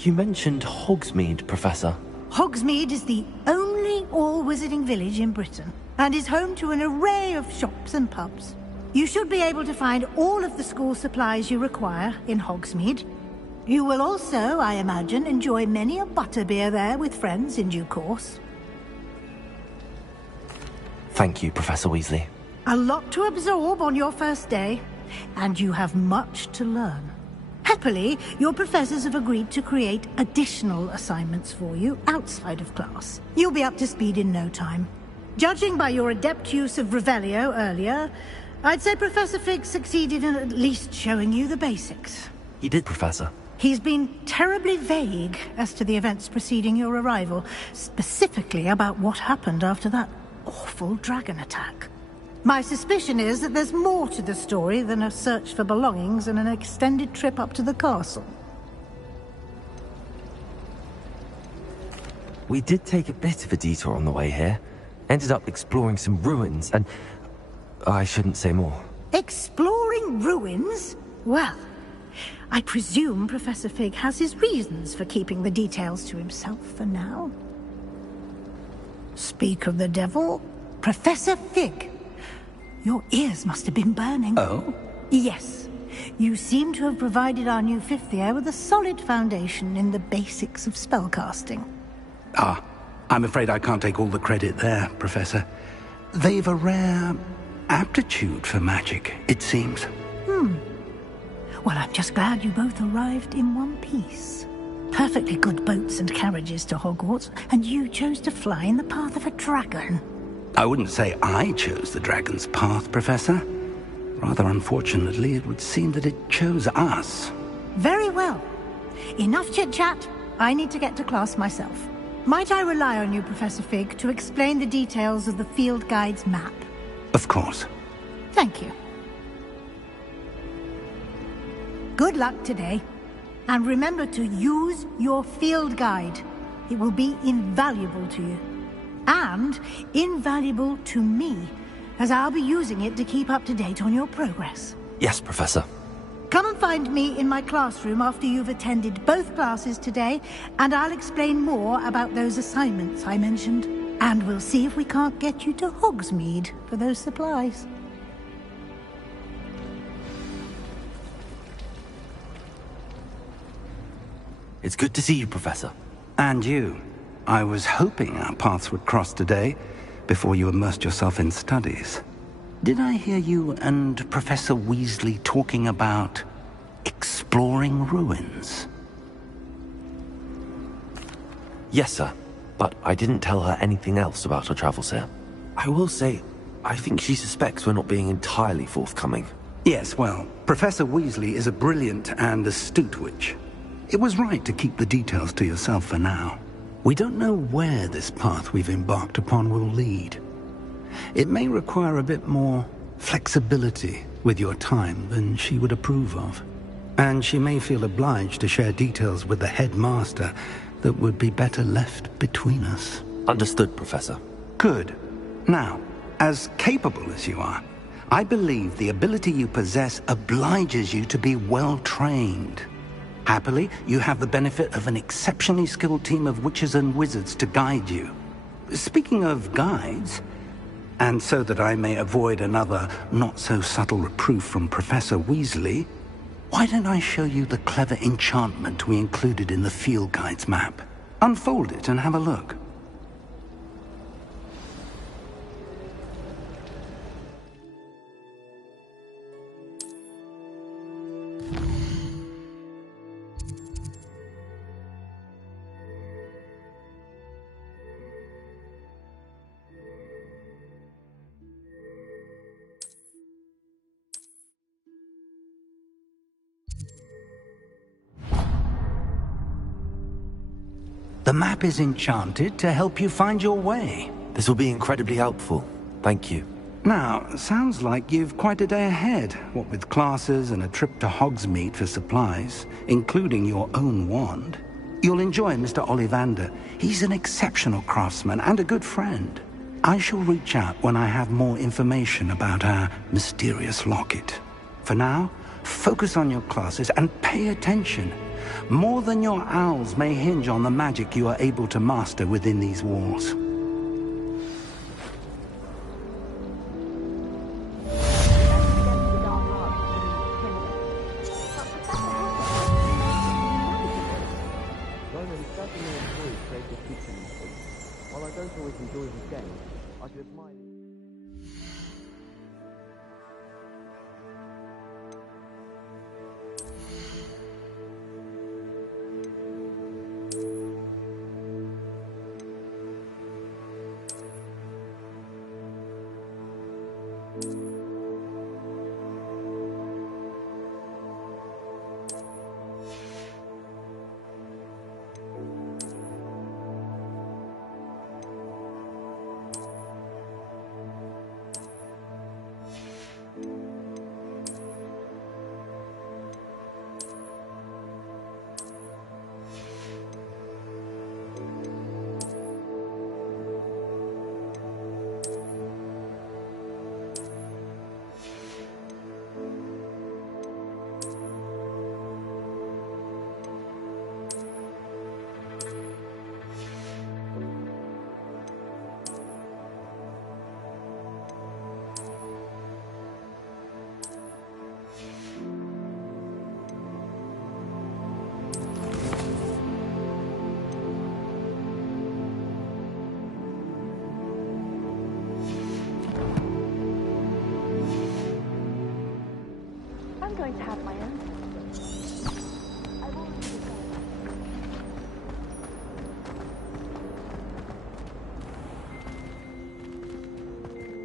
You mentioned Hogsmeade, Professor. Hogsmeade is the only all-wizarding village in Britain, and is home to an array of shops and pubs. You should be able to find all of the school supplies you require in Hogsmeade. You will also, I imagine, enjoy many a butterbeer there with friends in due course. Thank you, Professor Weasley. A lot to absorb on your first day, and you have much to learn. Happily, your professors have agreed to create additional assignments for you outside of class. You'll be up to speed in no time. Judging by your adept use of Revelio earlier, I'd say Professor Fig succeeded in at least showing you the basics. He did, Professor. He's been terribly vague as to the events preceding your arrival, specifically about what happened after that awful dragon attack. My suspicion is that there's more to the story than a search for belongings and an extended trip up to the castle. We did take a bit of a detour on the way here. Ended up exploring some ruins and... I shouldn't say more. Exploring ruins? Well, I presume Professor Fig has his reasons for keeping the details to himself for now. Speak of the devil, Professor Fig. Your ears must have been burning. Oh? Yes. You seem to have provided our new fifth year with a solid foundation in the basics of spellcasting. Ah, I'm afraid I can't take all the credit there, Professor. They've a rare aptitude for magic, it seems. Well, I'm just glad you both arrived in one piece. Perfectly good boats and carriages to Hogwarts, and you chose to fly in the path of a dragon. I wouldn't say I chose the dragon's path, Professor. Rather unfortunately, it would seem that it chose us. Very well. Enough chit-chat. I need to get to class myself. Might I rely on you, Professor Fig, to explain the details of the field guide's map? Of course. Thank you. Good luck today. And remember to use your field guide. It will be invaluable to you. And invaluable to me, as I'll be using it to keep up to date on your progress. Yes, Professor. Come and find me in my classroom after you've attended both classes today, and I'll explain more about those assignments I mentioned. And we'll see if we can't get you to Hogsmeade for those supplies. It's good to see you, Professor. And you. I was hoping our paths would cross today, before you immersed yourself in studies. Did I hear you and Professor Weasley talking about exploring ruins? Yes, sir. But I didn't tell her anything else about our travels here. I will say, I think she suspects we're not being entirely forthcoming. Yes, well, Professor Weasley is a brilliant and astute witch. It was right to keep the details to yourself for now. We don't know where this path we've embarked upon will lead. It may require a bit more flexibility with your time than she would approve of. And she may feel obliged to share details with the headmaster that would be better left between us. Understood, Professor. Good. Now, as capable as you are, I believe the ability you possess obliges you to be well trained. Happily, you have the benefit of an exceptionally skilled team of witches and wizards to guide you. Speaking of guides, and so that I may avoid another not-so-subtle reproof from Professor Weasley, why don't I show you the clever enchantment we included in the field guide's map? Unfold it and have a look. The map is enchanted to help you find your way. This will be incredibly helpful. Thank you. Now, sounds like you've quite a day ahead, what with classes and a trip to Hogsmeade for supplies, including your own wand. You'll enjoy Mr. Ollivander. He's an exceptional craftsman and a good friend. I shall reach out when I have more information about our mysterious locket. For now, focus on your classes and pay attention. More than your owls may hinge on the magic you are able to master within these walls. While I don't always enjoy his game, I can admire him. I'm going to have my own.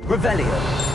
Revelio.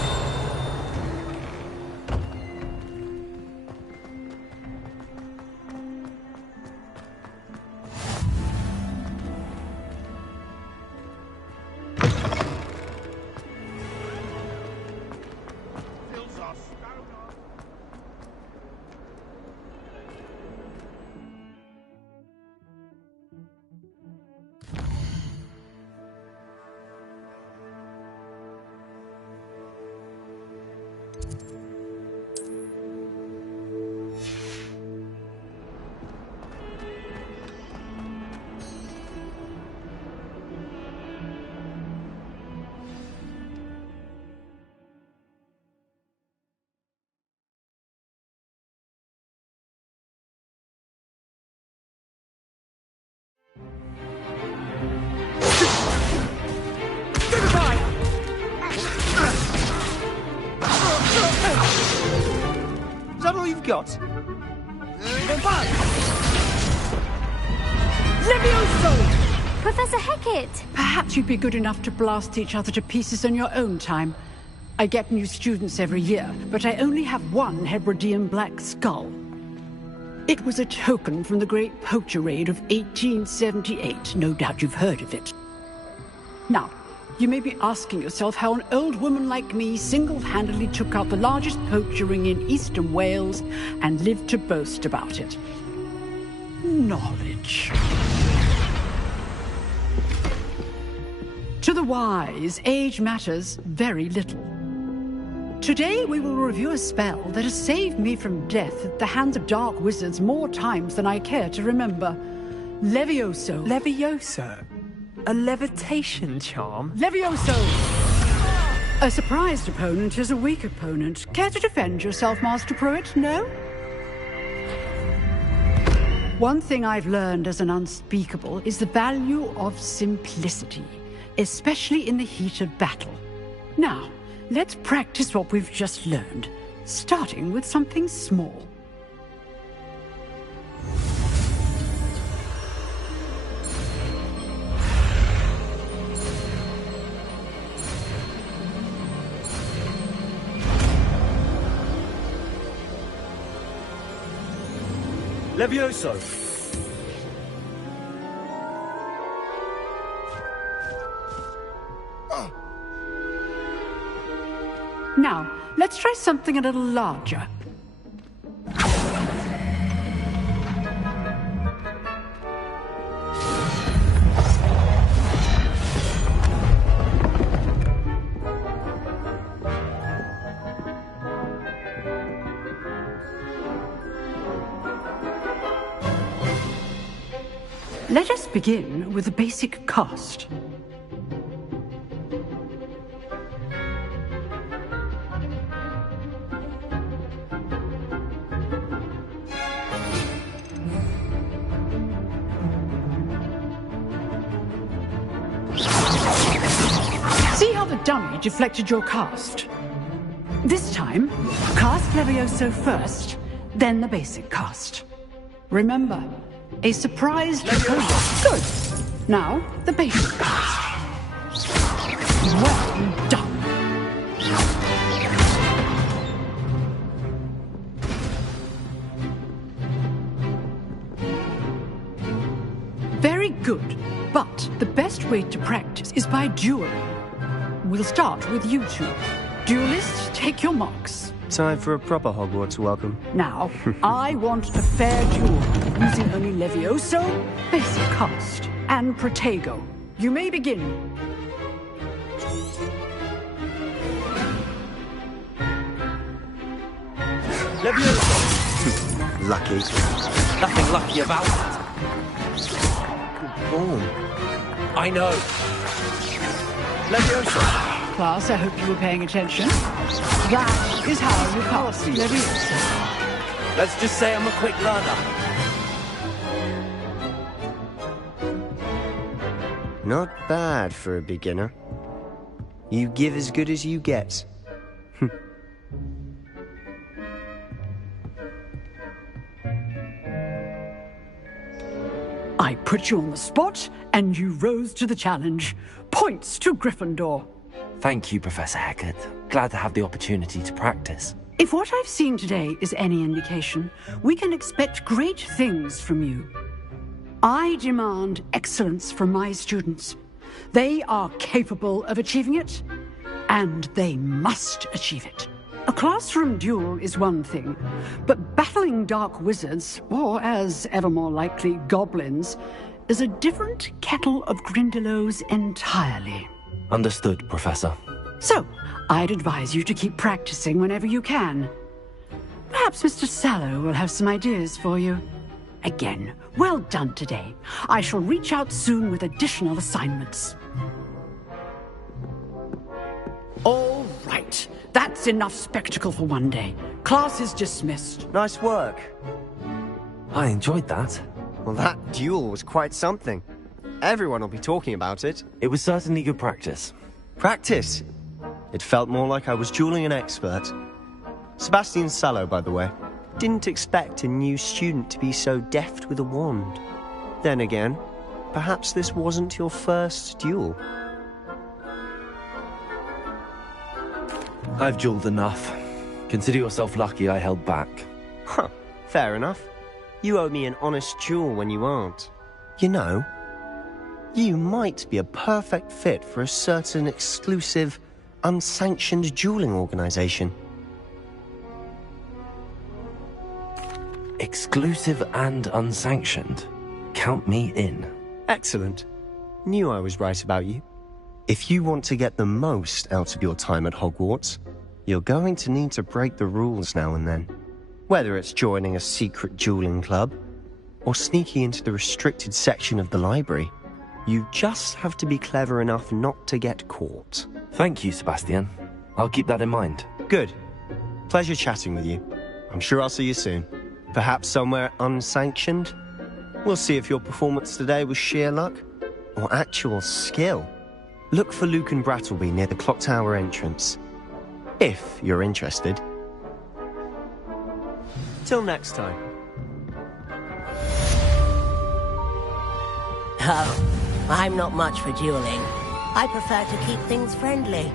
Is that all you've got? Levioso! Professor Hecat! Perhaps you'd be good enough to blast each other to pieces in your own time. I get new students every year, but I only have one Hebridean black skull. It was a token from the Great Poacher Raid of 1878. No doubt you've heard of it. Now, you may be asking yourself how an old woman like me single-handedly took out the largest poacher ring in eastern Wales and lived to boast about it. Knowledge. To the wise, age matters very little. Today we will review a spell that has saved me from death at the hands of dark wizards more times than I care to remember. Levioso. Levioso? A levitation charm? Levioso! A surprised opponent is a weak opponent. Care to defend yourself, Master Pruitt? No? One thing I've learned as an unspeakable is the value of simplicity, especially in the heat of battle. Now, let's practice what we've just learned, starting with something small. Levioso. Now, let's try something a little larger. Let us begin with the basic cast. See how the dummy deflected your cast? This time, cast Levioso first, then the basic cast. Remember, a surprise Levioso. Good. Now, the basic cast. Well done. Very good. But the best way to practice is by dueling. We'll start with you two. Duelists, take your marks. Time for a proper Hogwarts welcome. Now, I want a fair duel, using only Levioso, basic cast, and Protego. You may begin. Levioso! Lucky. Nothing lucky about it. I know. Leviosa. Class, I hope you were paying attention. That is how you cast Leviosa. Let's just say I'm a quick learner. Not bad for a beginner. You give as good as you get. I put you on the spot, and you rose to the challenge. Points to Gryffindor. Thank you, Professor Hecat. Glad to have the opportunity to practice. If what I've seen today is any indication, we can expect great things from you. I demand excellence from my students. They are capable of achieving it, and they must achieve it. A classroom duel is one thing, but battling dark wizards, or as ever more likely, goblins, is a different kettle of Grindylows entirely. Understood, Professor. So, I'd advise you to keep practicing whenever you can. Perhaps Mr. Sallow will have some ideas for you. Again, well done today. I shall reach out soon with additional assignments. All right. That's enough spectacle for one day. Class is dismissed. Nice work. I enjoyed that. Well, that duel was quite something. Everyone will be talking about it. It was certainly good practice. Practice? It felt more like I was dueling an expert. Sebastian Sallow, by the way. Didn't expect a new student to be so deft with a wand. Then again, perhaps this wasn't your first duel. I've dueled enough. Consider yourself lucky I held back. Huh, fair enough. You owe me an honest duel when you aren't. You know, you might be a perfect fit for a certain exclusive, unsanctioned dueling organization. Exclusive and unsanctioned? Count me in. Excellent. Knew I was right about you. If you want to get the most out of your time at Hogwarts, you're going to need to break the rules now and then. Whether it's joining a secret dueling club, or sneaking into the restricted section of the library, you just have to be clever enough not to get caught. Thank you, Sebastian. I'll keep that in mind. Good. Pleasure chatting with you. I'm sure I'll see you soon. Perhaps somewhere unsanctioned? We'll see if your performance today was sheer luck, or actual skill. Look for Luke and Brattleby near the clock tower entrance. If you're interested. Till next time. Oh, I'm not much for dueling. I prefer to keep things friendly.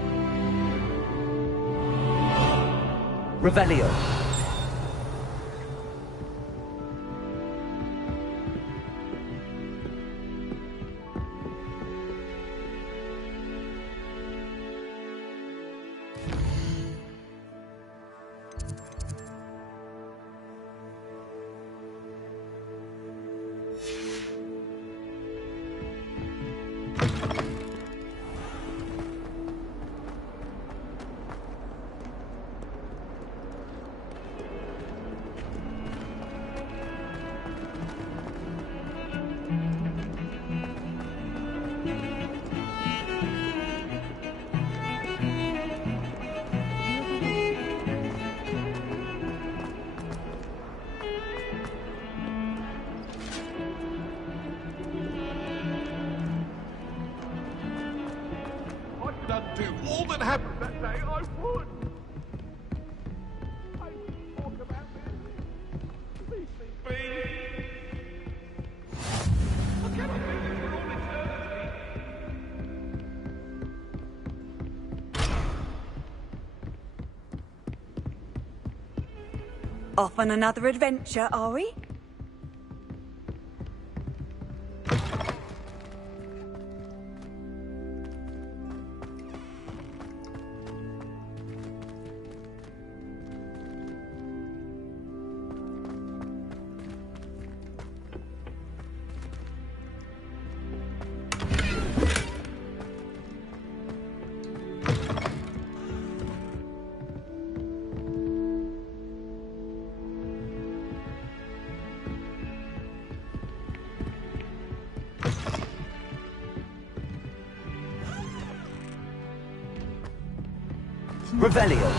Revelio. happened that day, I would. I talk about this. Leave me be. I cannot do this for all eternity. Off on another adventure, are we? Revelio.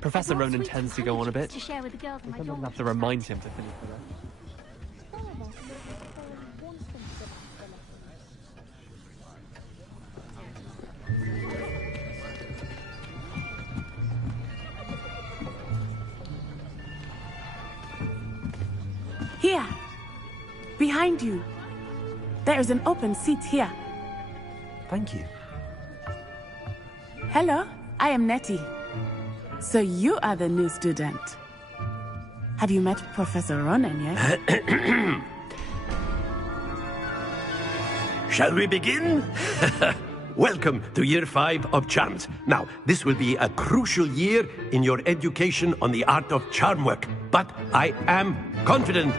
Professor Ronan tends to go on a bit. To share with the girls in my I'm gonna dorm. have to remind him to finish the rest. Here. Behind you. There is an open seat here. Thank you. Hello, I am Nettie. So you are the new student. Have you met Professor Ronan yet? Shall we begin? Welcome to Year 5 of Charms. Now, this will be a crucial year in your education on the art of charm work. But I am confident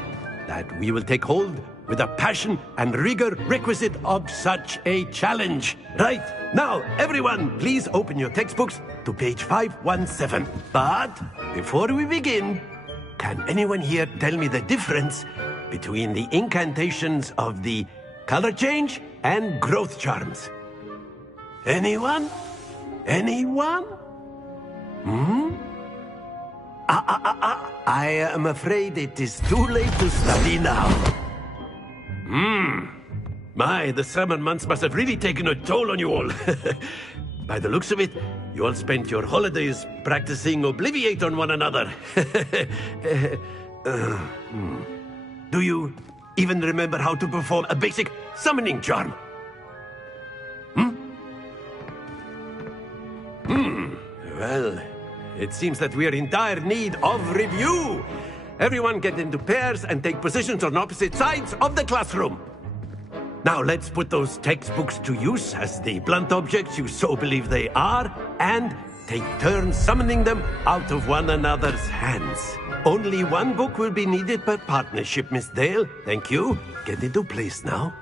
that we will take hold with the passion and rigor requisite of such a challenge. Right, now, everyone, please open your textbooks to page 517. But before we begin, can anyone here tell me the difference between the incantations of the color change and growth charms? Anyone? Anyone? I am afraid it is too late to study now. My, the summer months must have really taken a toll on you all. By the looks of it, you all spent your holidays practicing Obliviate on one another. Do you even remember how to perform a basic summoning charm? Well, it seems that we are in dire need of review. Everyone get into pairs and take positions on opposite sides of the classroom. Now let's put those textbooks to use as the blunt objects you so believe they are, and take turns summoning them out of one another's hands. Only one book will be needed per partnership, Miss Dale. Thank you. Get into place now.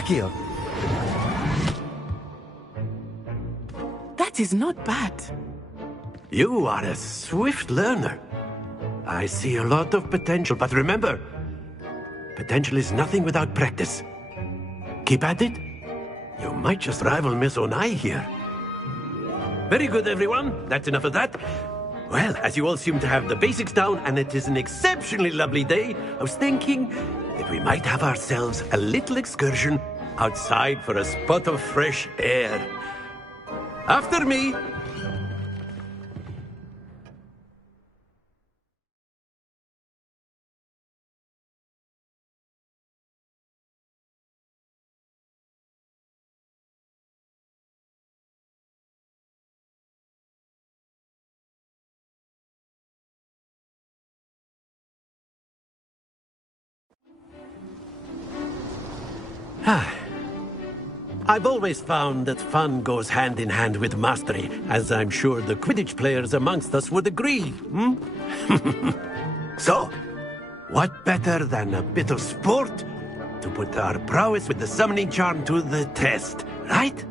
Accio! That is not bad. You are a swift learner. I see a lot of potential, but remember, potential is nothing without practice. Keep at it. You might just rival Miss Onai here. Very good, everyone. That's enough of that. Well, as you all seem to have the basics down, and it is an exceptionally lovely day, I was thinking that we might have ourselves a little excursion outside for a spot of fresh air. After me. I've always found that fun goes hand in hand with mastery, as I'm sure the Quidditch players amongst us would agree. So, what better than a bit of sport to put our prowess with the summoning charm to the test, right?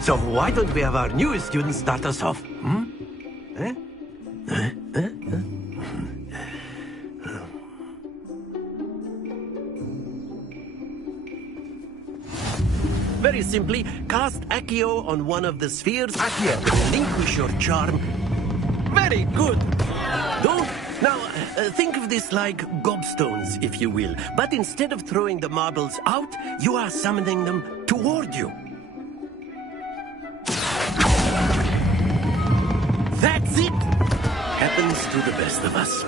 So why don't we have our newest student start us off? Very simply, cast Accio on one of the spheres. Accio, relinquish your charm. Very good. Don't. Now, think of this like gobstones, if you will. But instead of throwing the marbles out, you are summoning them toward you. That's it! Happens to the best of us.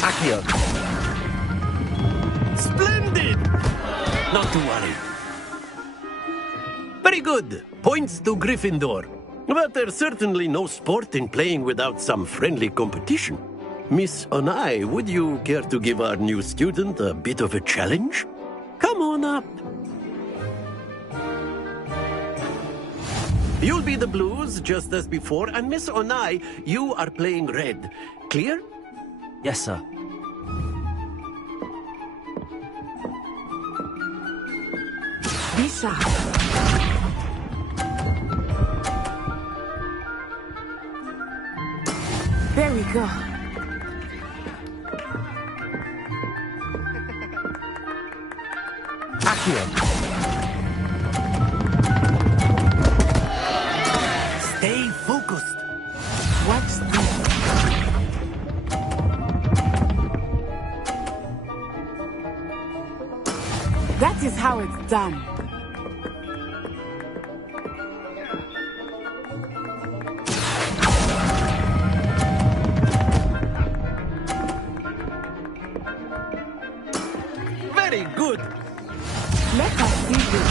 Accio. Splendid! Not to worry. Very good. Points to Gryffindor. But there's certainly no sport in playing without some friendly competition. Miss Onai, would you care to give our new student a bit of a challenge? Come on up. You'll be the blues, just as before, and Miss Onai, you are playing red. Clear? Yes, sir. Be sharp. There we go. Accio! Stay focused. Watch this. That is how it's done. Very good. Let us see this.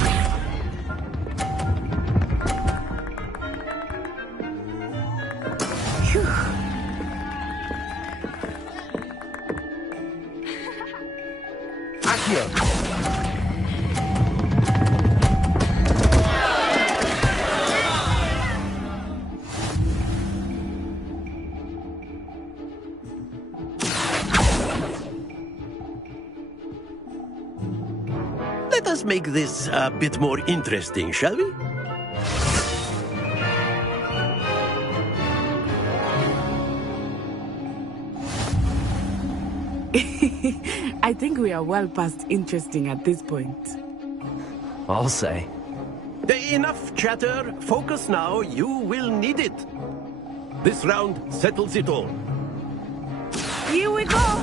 Phew. Accio! Let us make this a bit more interesting, shall we? I think we are well past interesting at this point. I'll say. Enough chatter. Focus now. You will need it. This round settles it all. Here we go!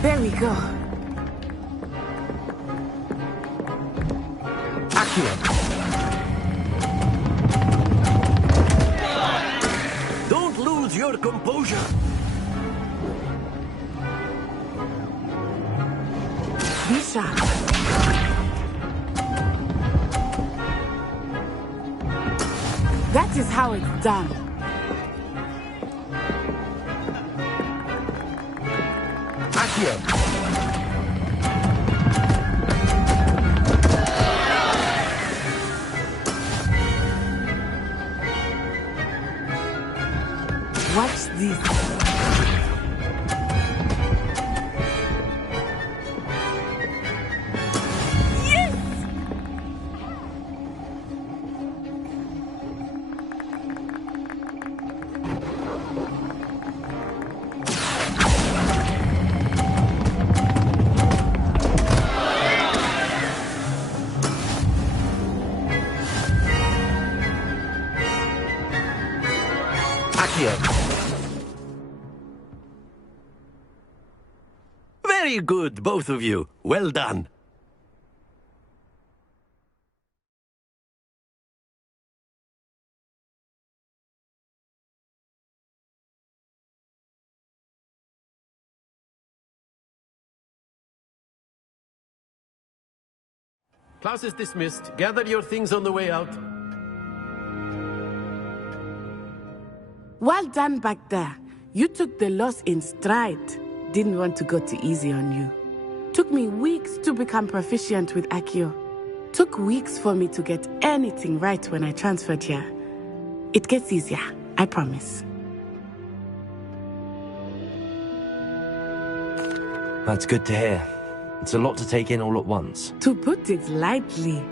There we go. Accio! Don't lose your composure. Be sharp. That is how it's done. Accio! Watch this. Very good, both of you. Well done. Class is dismissed. Gather your things on the way out. Well done back there. You took the loss in stride. Didn't want to go too easy on you. Took me weeks to become proficient with Accio. Took weeks for me to get anything right when I transferred here. It gets easier, I promise. That's good to hear. It's a lot to take in all at once. To put it lightly,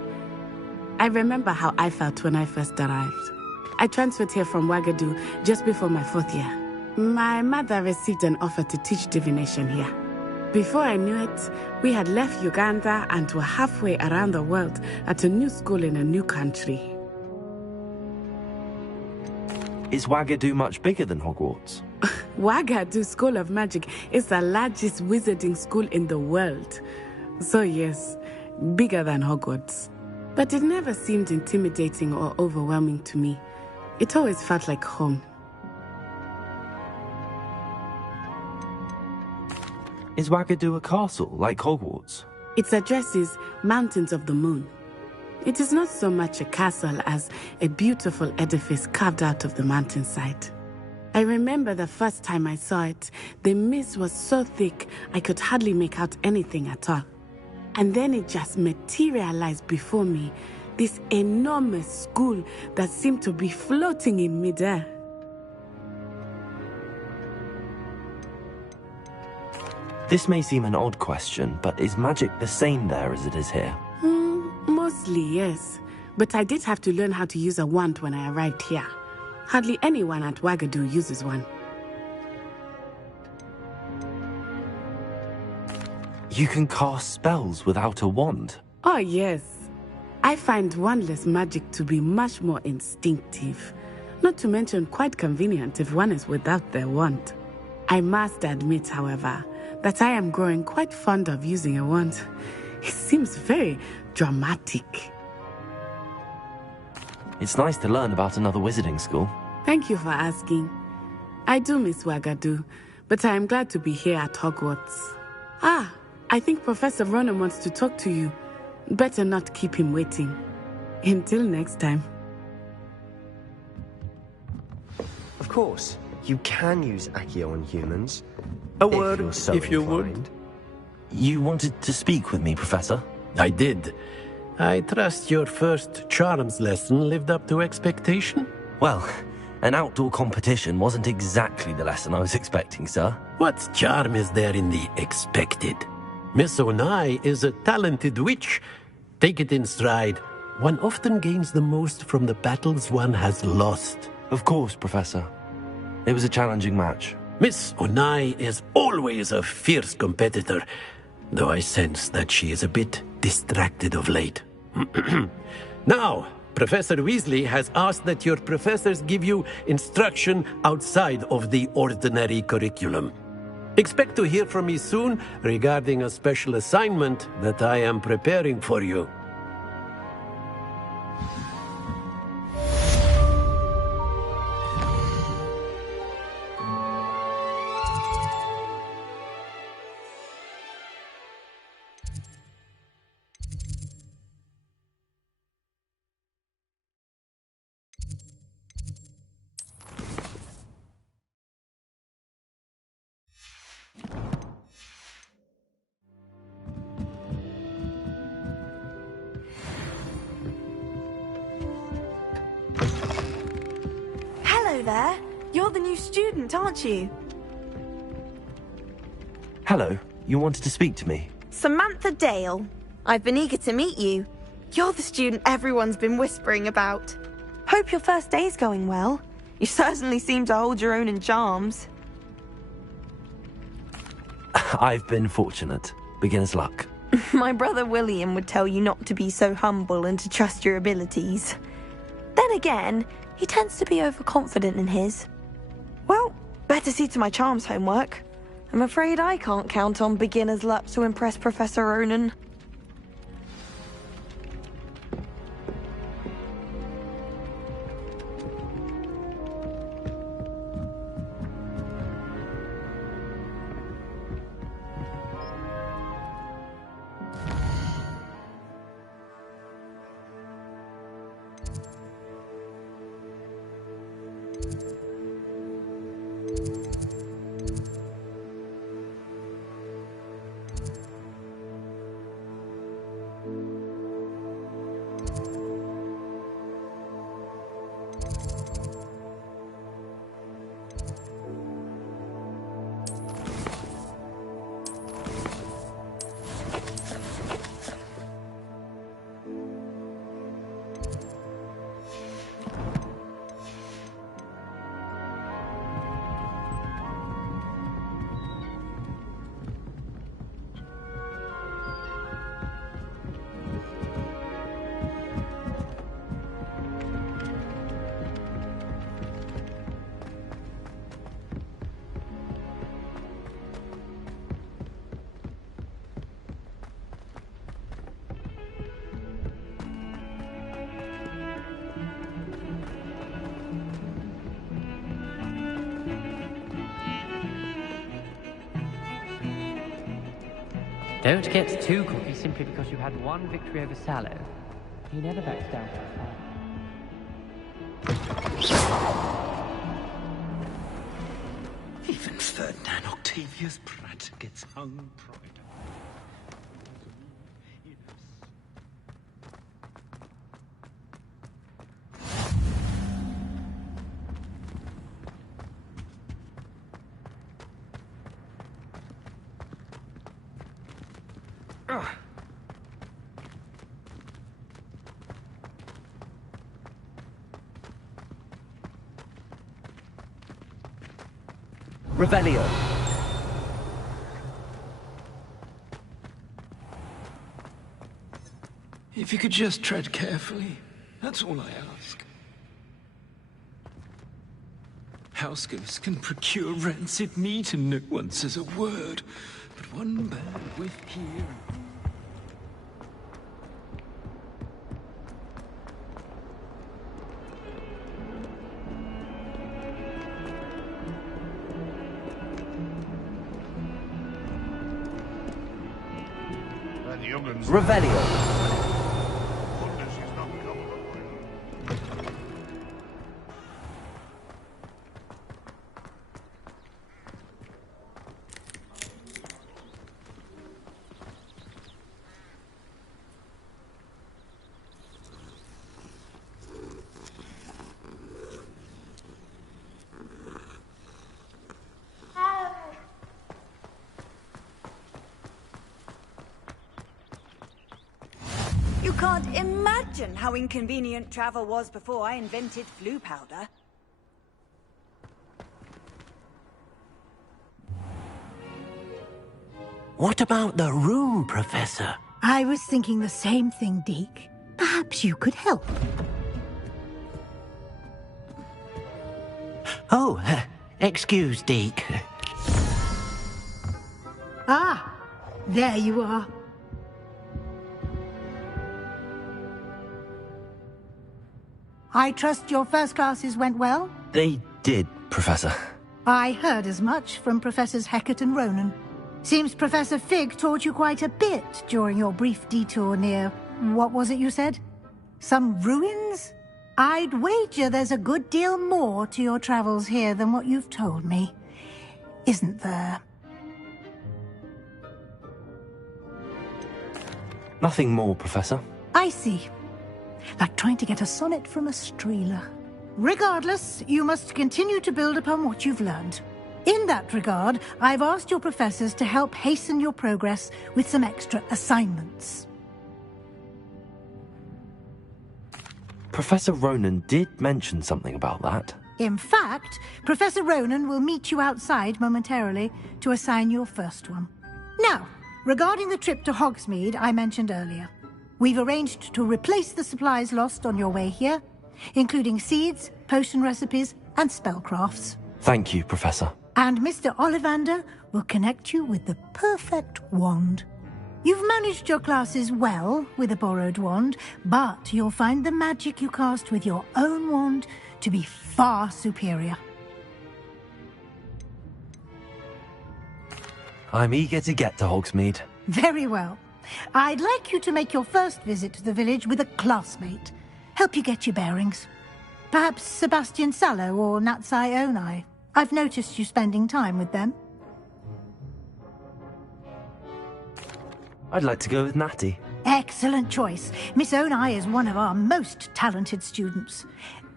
I remember how I felt when I first arrived. I transferred here from Wagadu just before my 4th year. My mother received an offer to teach divination here. Before I knew it, we had left Uganda and were halfway around the world at a new school in a new country. Is Wagadu much bigger than Hogwarts? Wagadu School of Magic is the largest wizarding school in the world. So yes, bigger than Hogwarts. But it never seemed intimidating or overwhelming to me. It always felt like home. Is Wagadu a castle, like Hogwarts? Its address is Mountains of the Moon. It is not so much a castle as a beautiful edifice carved out of the mountainside. I remember the first time I saw it, the mist was so thick I could hardly make out anything at all. And then it just materialized before me, this enormous school that seemed to be floating in midair. This may seem an odd question, but is magic the same there as it is here? Mostly, yes. But I did have to learn how to use a wand when I arrived here. Hardly anyone at Wagadu uses one. You can cast spells without a wand? Oh, yes. I find wandless magic to be much more instinctive. Not to mention quite convenient if one is without their wand. I must admit, however, that I am growing quite fond of using a wand. It seems very dramatic. It's nice to learn about another wizarding school. Thank you for asking. I do miss Wagadu, but I am glad to be here at Hogwarts. Ah, I think Professor Ronan wants to talk to you. Better not keep him waiting. Until next time. Of course, you can use Accio on humans. A word, if you would. You wanted to speak with me, Professor? I did. I trust your first charms lesson lived up to expectation? Well, an outdoor competition wasn't exactly the lesson I was expecting, sir. What charm is there in the expected? Miss Onai is a talented witch. Take it in stride. One often gains the most from the battles one has lost. Of course, Professor. It was a challenging match. Miss Onai is always a fierce competitor, though I sense that she is a bit distracted of late. Now, Professor Weasley has asked that your professors give you instruction outside of the ordinary curriculum. Expect to hear from me soon regarding a special assignment that I am preparing for you. Hello there. You're the new student, aren't you? Hello, you wanted to speak to me? Samantha Dale. I've been eager to meet you. You're the student everyone's been whispering about. Hope your first day's going well. You certainly seem to hold your own in charms. I've been fortunate. Beginner's luck. My brother William would tell you not to be so humble and to trust your abilities. Then again, he tends to be overconfident in his. Well, better see to my charms homework. I'm afraid I can't count on beginner's luck to impress Professor Ronan. Don't get too cocky simply because you had one victory over Sallow. He never backs down from a Even Ferdinand Octavius Pratt gets hung pride. Revelio. If you could just tread carefully, that's all I ask. House ghosts can procure rancid meat and no one says a word, but one bad whiff here. Revelio. You can't imagine how inconvenient travel was before I invented flu powder. What about the room, Professor? I was thinking the same thing, Deke. Perhaps you could help. Oh, excuse, Deke. Ah, there you are. I trust your first classes went well? They did, Professor. I heard as much from Professors Hecat and Ronan. Seems Professor Fig taught you quite a bit during your brief detour near... what was it you said? Some ruins? I'd wager there's a good deal more to your travels here than what you've told me. Isn't there? Nothing more, Professor. I see. Like trying to get a sonnet from a streeler. Regardless, you must continue to build upon what you've learned. In that regard, I've asked your professors to help hasten your progress with some extra assignments. Professor Ronan did mention something about that. In fact, Professor Ronan will meet you outside momentarily to assign your first one. Now, regarding the trip to Hogsmeade I mentioned earlier, we've arranged to replace the supplies lost on your way here, including seeds, potion recipes, and spellcrafts. Thank you, Professor. And Mr. Ollivander will connect you with the perfect wand. You've managed your classes well with a borrowed wand, but you'll find the magic you cast with your own wand to be far superior. I'm eager to get to Hogsmeade. Very well. I'd like you to make your first visit to the village with a classmate. Help you get your bearings. Perhaps Sebastian Sallow or Natsai Onai. I've noticed you spending time with them. I'd like to go with Natty. Excellent choice. Miss Onai is one of our most talented students.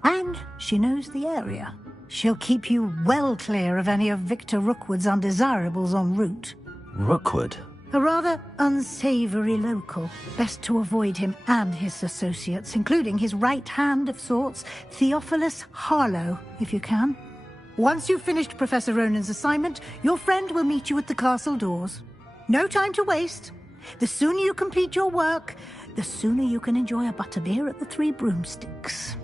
And she knows the area. She'll keep you well clear of any of Victor Rookwood's undesirables en route. Rookwood? A rather unsavory local. Best to avoid him and his associates, including his right hand of sorts, Theophilus Harlow, if you can. Once you've finished Professor Ronan's assignment, your friend will meet you at the castle doors. No time to waste. The sooner you complete your work, the sooner you can enjoy a butterbeer at the Three Broomsticks.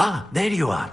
Ah, there you are.